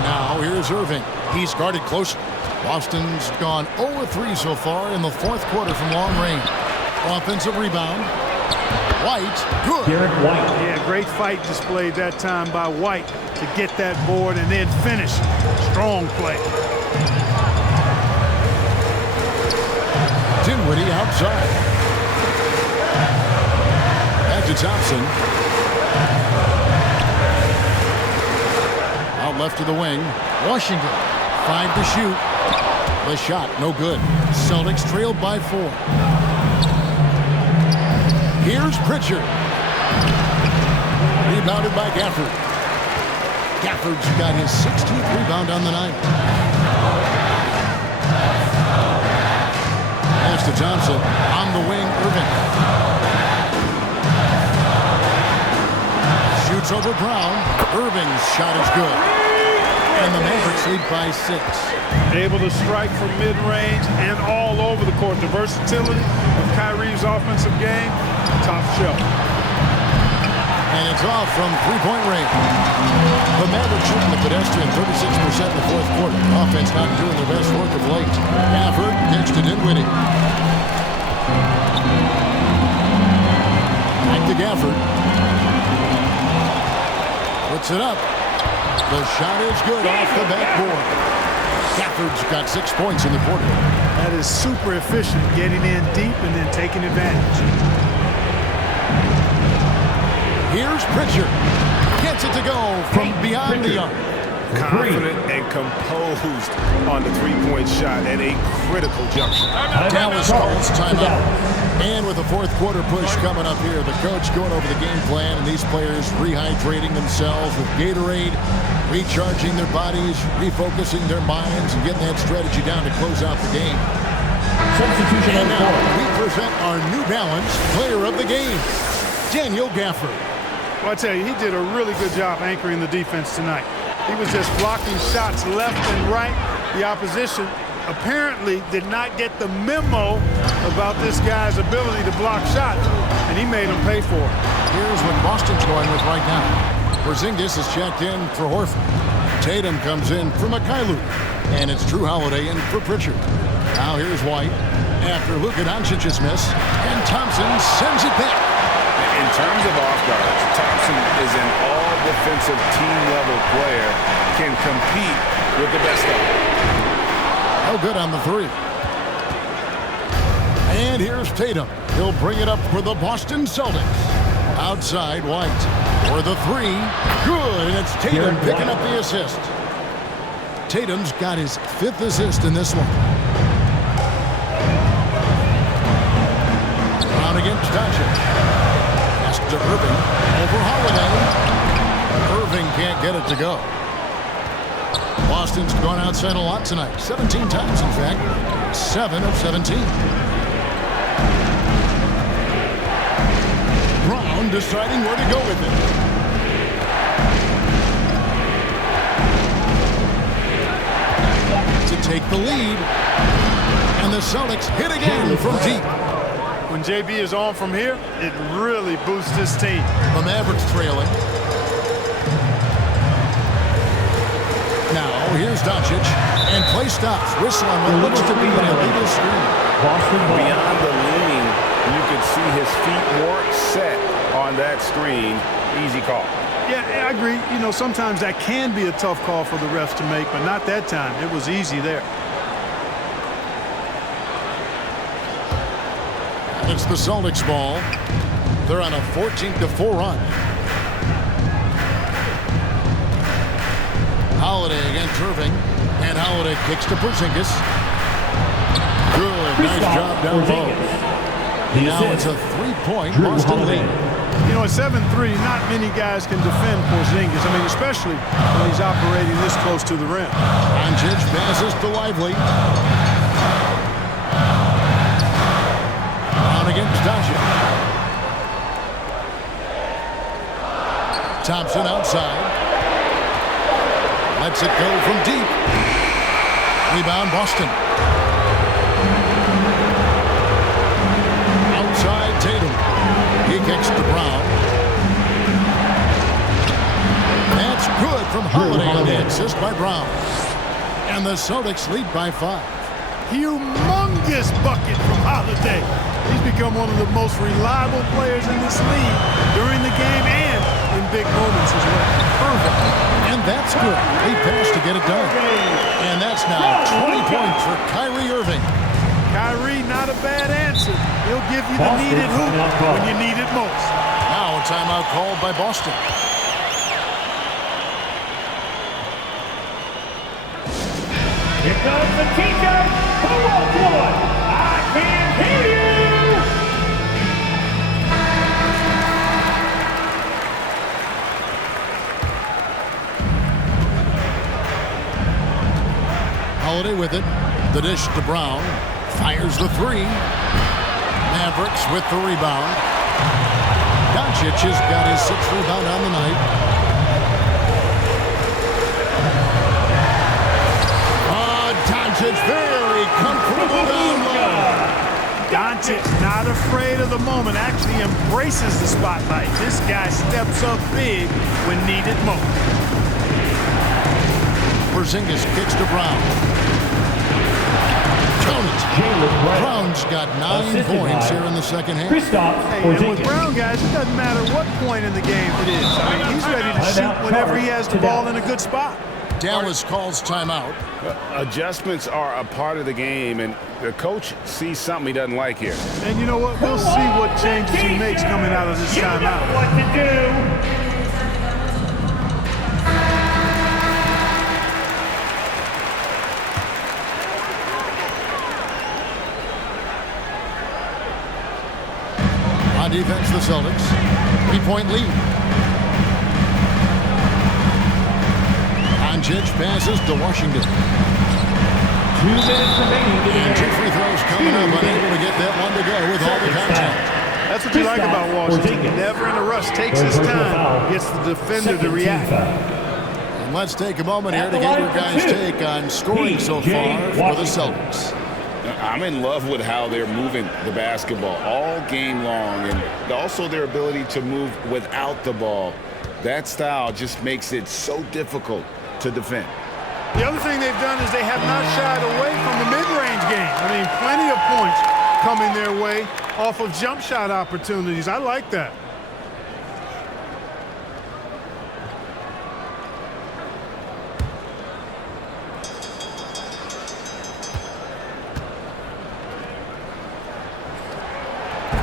Now here's Irving. He's guarded close. Boston's gone 0 of 3 so far in the fourth quarter from long range. Offensive rebound. White, good. Derek White. Yeah, great fight displayed that time by White to get that board and then finish. Strong play. Dinwiddie outside. Back to Thompson. Out left to the wing. Washington, 5 to shoot. The shot, no good. Celtics trailed by 4. Here's Pritchard. Rebounded by Gafford. Gafford's got his 16th rebound on the night. Pass to Thompson. On the wing, Irving. Shoots over Brown. Irving's shot is good. And the Mavericks lead by 6. Able to strike from mid-range and all over the court. The versatility of Kyrie's offensive game, top shelf. And it's off from three-point range. The Mavericks shooting the pedestrian 36% in the fourth quarter. Offense not doing their best work of late. Gafford gets to Dinwiddie. Back to Gafford. Puts it up. The shot is good off the backboard. Gafford's got 6 points in the quarter. That is super efficient, getting in deep and then taking advantage. Here's Pritchard. Gets it to go from beyond the arc. Confident and composed on the three-point shot at a critical juncture. Dallas calls timeout. And with the fourth quarter push coming up here, the coach going over the game plan and these players rehydrating themselves with Gatorade, recharging their bodies, refocusing their minds, and getting that strategy down to close out the game. Substitution And on now court. we present our New Balance player of the game, Daniel Gafford. Well, I tell you, he did a really good job anchoring the defense tonight. He was just blocking shots left and right. The opposition apparently did not get the memo about this guy's ability to block shots, and he made them pay for it. Here's what Boston's going with right now. Porzingis is checked in for Horford. Tatum comes in for Mikhailuk. And it's Drew Holiday in for Pritchard. Now here's White after LUKA DONCIC's miss. And Thompson sends it back. In terms of off guards, Thompson is an all-defensive team-level player, can compete with the best of them. Oh, good on the 3. And here's Tatum. He'll bring it up for the Boston Celtics. Outside, White for the 3. Good, and it's Tatum picking up the assist. Tatum's got his 5th assist in this one. Brown against Doncic. To Irving over Holiday. Irving can't get it to go. Boston's gone outside a lot tonight. 17 times, in fact. 7 of 17. Brown deciding where to go with it. To take the lead. And the Celtics hit again from deep. When JB is on from here, it really boosts his team. The Mavericks trailing. Now, here's Doncic. And play stops. Whistle on what looks to be an illegal screen. Beyond the leaning, you could see his feet more set on that screen. Easy call. Yeah, I agree. You know, sometimes that can be a tough call for the refs to make, but not that time. It was easy there. It's the Celtics ball. They're on a 14-4 run. Holiday against Irving. And Holiday kicks to Porzingis. Good. Nice job down low. And now it's a 3-point Boston lead. You know, at 7-3, not many guys can defend Porzingis. I mean, especially when he's operating this close to the rim. Doncic passes to Lively. Against Doncic. Thompson outside. Lets it go from deep. Rebound Boston. Outside Tatum. He kicks to Brown. That's good from Holiday on the assist by Brown. And the Celtics lead by 5. Humongous bucket from Holiday. He's become one of the most reliable players in this league during the game and in big moments as well. Perfect. And that's good. He passed to get it done. And that's now 20 points for Kyrie Irving. Kyrie, not a bad answer. He'll give you the needed hoop when you need it most. Now a timeout called by Boston. Here comes the teacher. Who wants one? I can't hear you. Holiday with it. The dish to Brown. Fires the three. Mavericks with the rebound. Doncic has got his 6th rebound on the night. Doncic very comfortable down low. Doncic not afraid of the moment, actually embraces the spotlight. This guy steps up big when needed most. Porzingis kicks to Brown. Count it. Brown's got 9 points here in the second half. Hey, and with Brown, guys, it doesn't matter what point in the game it is. I mean, he's ready to shoot whenever he has the ball in a good spot. Dallas calls timeout. Adjustments are a part of the game, and the coach sees something he doesn't like here. And you know what? We'll see what changes he makes coming out of this timeout. You know what to do. On defense, the Celtics. 3-point lead. Doncic passes to Washington. 2 minutes remaining. And 2 free throws coming up, unable to get that one to go with all the contact. That's what you like about Washington. Never in a rush, takes his time, gets the defender to react. And let's take a moment here to get your guys' take on scoring so far for the Celtics. I'm in love with how they're moving the basketball all game long, and also their ability to move without the ball. That style just makes it so difficult to defend. The other thing they've done is they have not shied away from the mid-range game. I mean, plenty of points coming their way off of jump shot opportunities. I like that.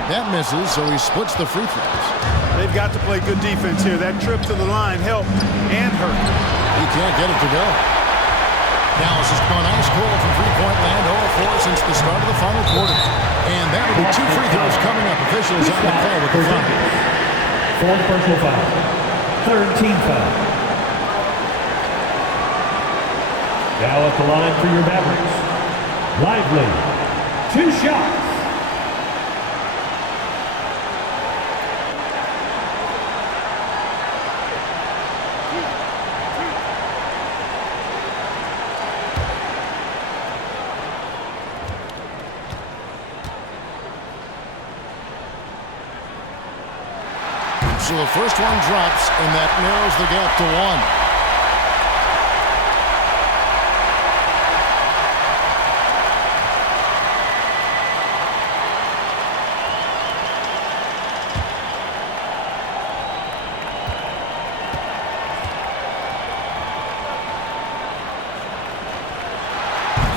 That misses, so he splits the free throws. They've got to play good defense here. That trip to the line helped and hurt. He can't get it to go. Dallas has gone ice cold from three-point land, 0-4 since the start of the final quarter. And that'll be 2 free throws coming up. Officials on the call with the foul. 4th personal foul. 3rd team foul. Now at the line for your Mavericks. Lively. 2 shots. So the first one drops, and that narrows the gap to 1.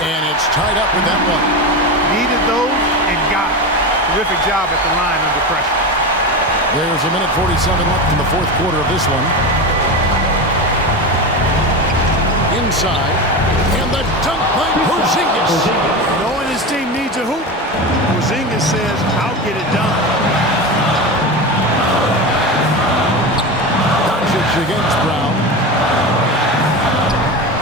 And it's tied up with that one. Needed those and got it. Terrific job at the line under pressure. There's 1:47 left in the 4th quarter of this one. Inside, and the dunk by Porzingis. Knowing his team needs a hoop, Porzingis says, I'll get it done. Doncic against Brown.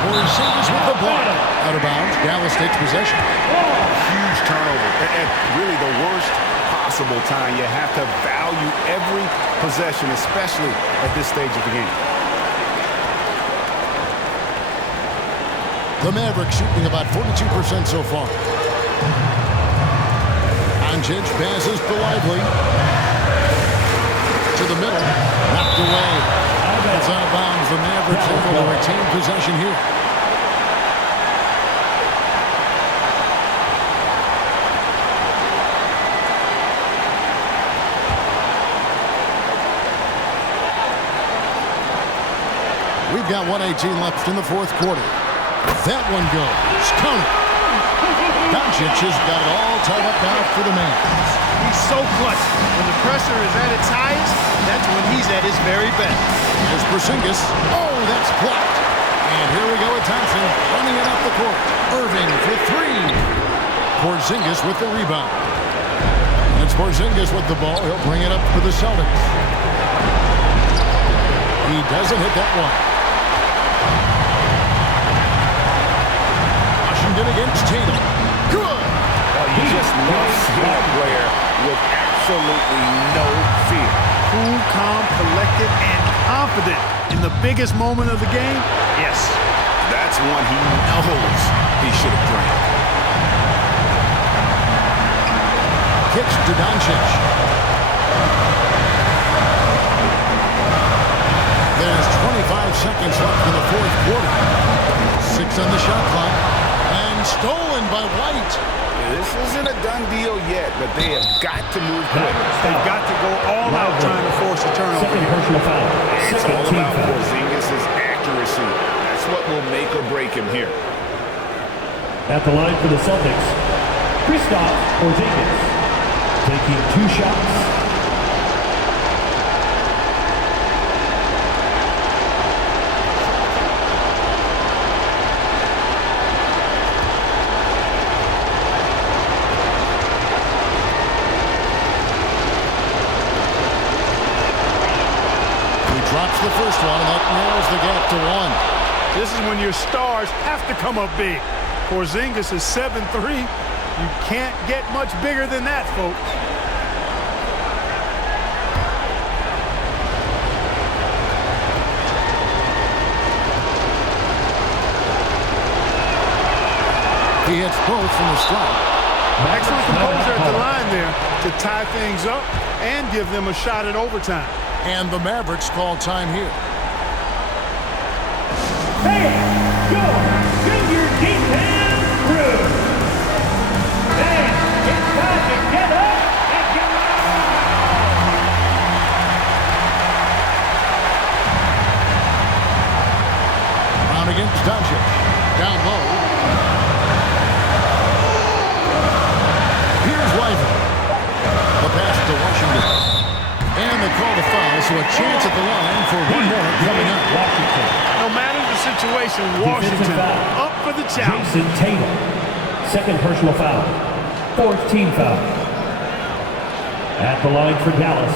Porzingis with the block. Out of bounds. Dallas takes possession. Huge turnover. At really the worst possible time. You have to value every possession, especially at this stage of the game. The Mavericks shooting about 42% so far. Doncic passes to Lively. To the middle. Knocked away. It's out of bounds. The Mavericks able to retain possession here. We've got 1:18 left in the 4th quarter. That one goes. Count it. Doncic has got it all tied up now for the man. He's so clutch. When the pressure is at its highest, that's when he's at his very best. There's Porzingis. Oh, that's blocked. And here we go with Thompson running it up the court. Irving for three. Porzingis with the rebound. And it's Porzingis with the ball. He'll bring it up for the Celtics. He doesn't hit that one. Washington against Tatum. Good. You just love seeing a player with absolutely no fear. Cool, calm, collected, and confident in the biggest moment of the game. Yes. That's one he knows he should have drained. Kicks to Doncic. There's 25 seconds left in the fourth quarter. 6 on the shot clock. And stolen by White. This isn't a done deal yet, but they have got to move quick. They've got to go all out trying to force a turnover. Second personal foul. It's all about Porzingis' accuracy. That's what will make or break him here. At the line for the Celtics, Kristaps Porzingis taking 2 shots. Drops the first one, and that narrows the gap to 1. This is when your stars have to come up big. Porzingis is 7'3". You can't get much bigger than that, folks. He hits both from the stripe. Excellent composure at the line there to tie things up and give them a shot at overtime. And the Mavericks call time here. Hey, go! Figure detail through. And it's time to get up and get out. Brown against Doncic. Down low. Here's Wyvern. The pass to Washington. And they call the foul, so a chance at the line for one more coming up. Washington. No matter the situation, Washington up for the challenge. Jason Tatum. Second personal foul. 4th team foul. At the line for Dallas,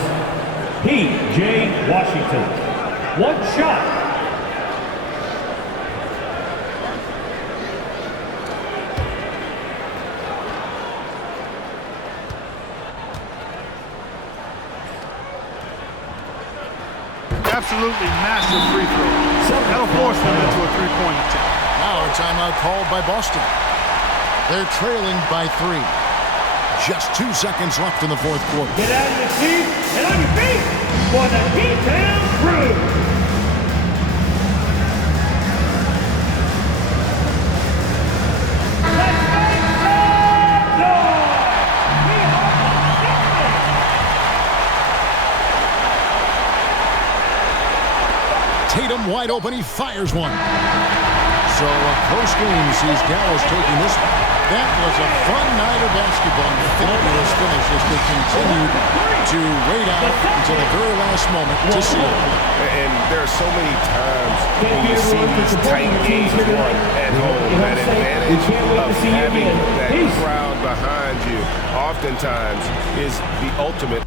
P.J. Washington. 1 shot. Absolutely massive free throw. That'll force them into a three-point attempt. Now a timeout called by Boston. They're trailing by 3. Just 2 seconds left in the fourth quarter. Get out of your seat and on your feet for the detail crew. Tatum wide open, he fires one. So a close game sees Dallas taking this one. That was a fun night of basketball. Fabulous finish as they continued to wait out until the very last moment to see it. And there are so many times when you see these tight games won at home. That advantage of having that crowd behind you oftentimes is the ultimate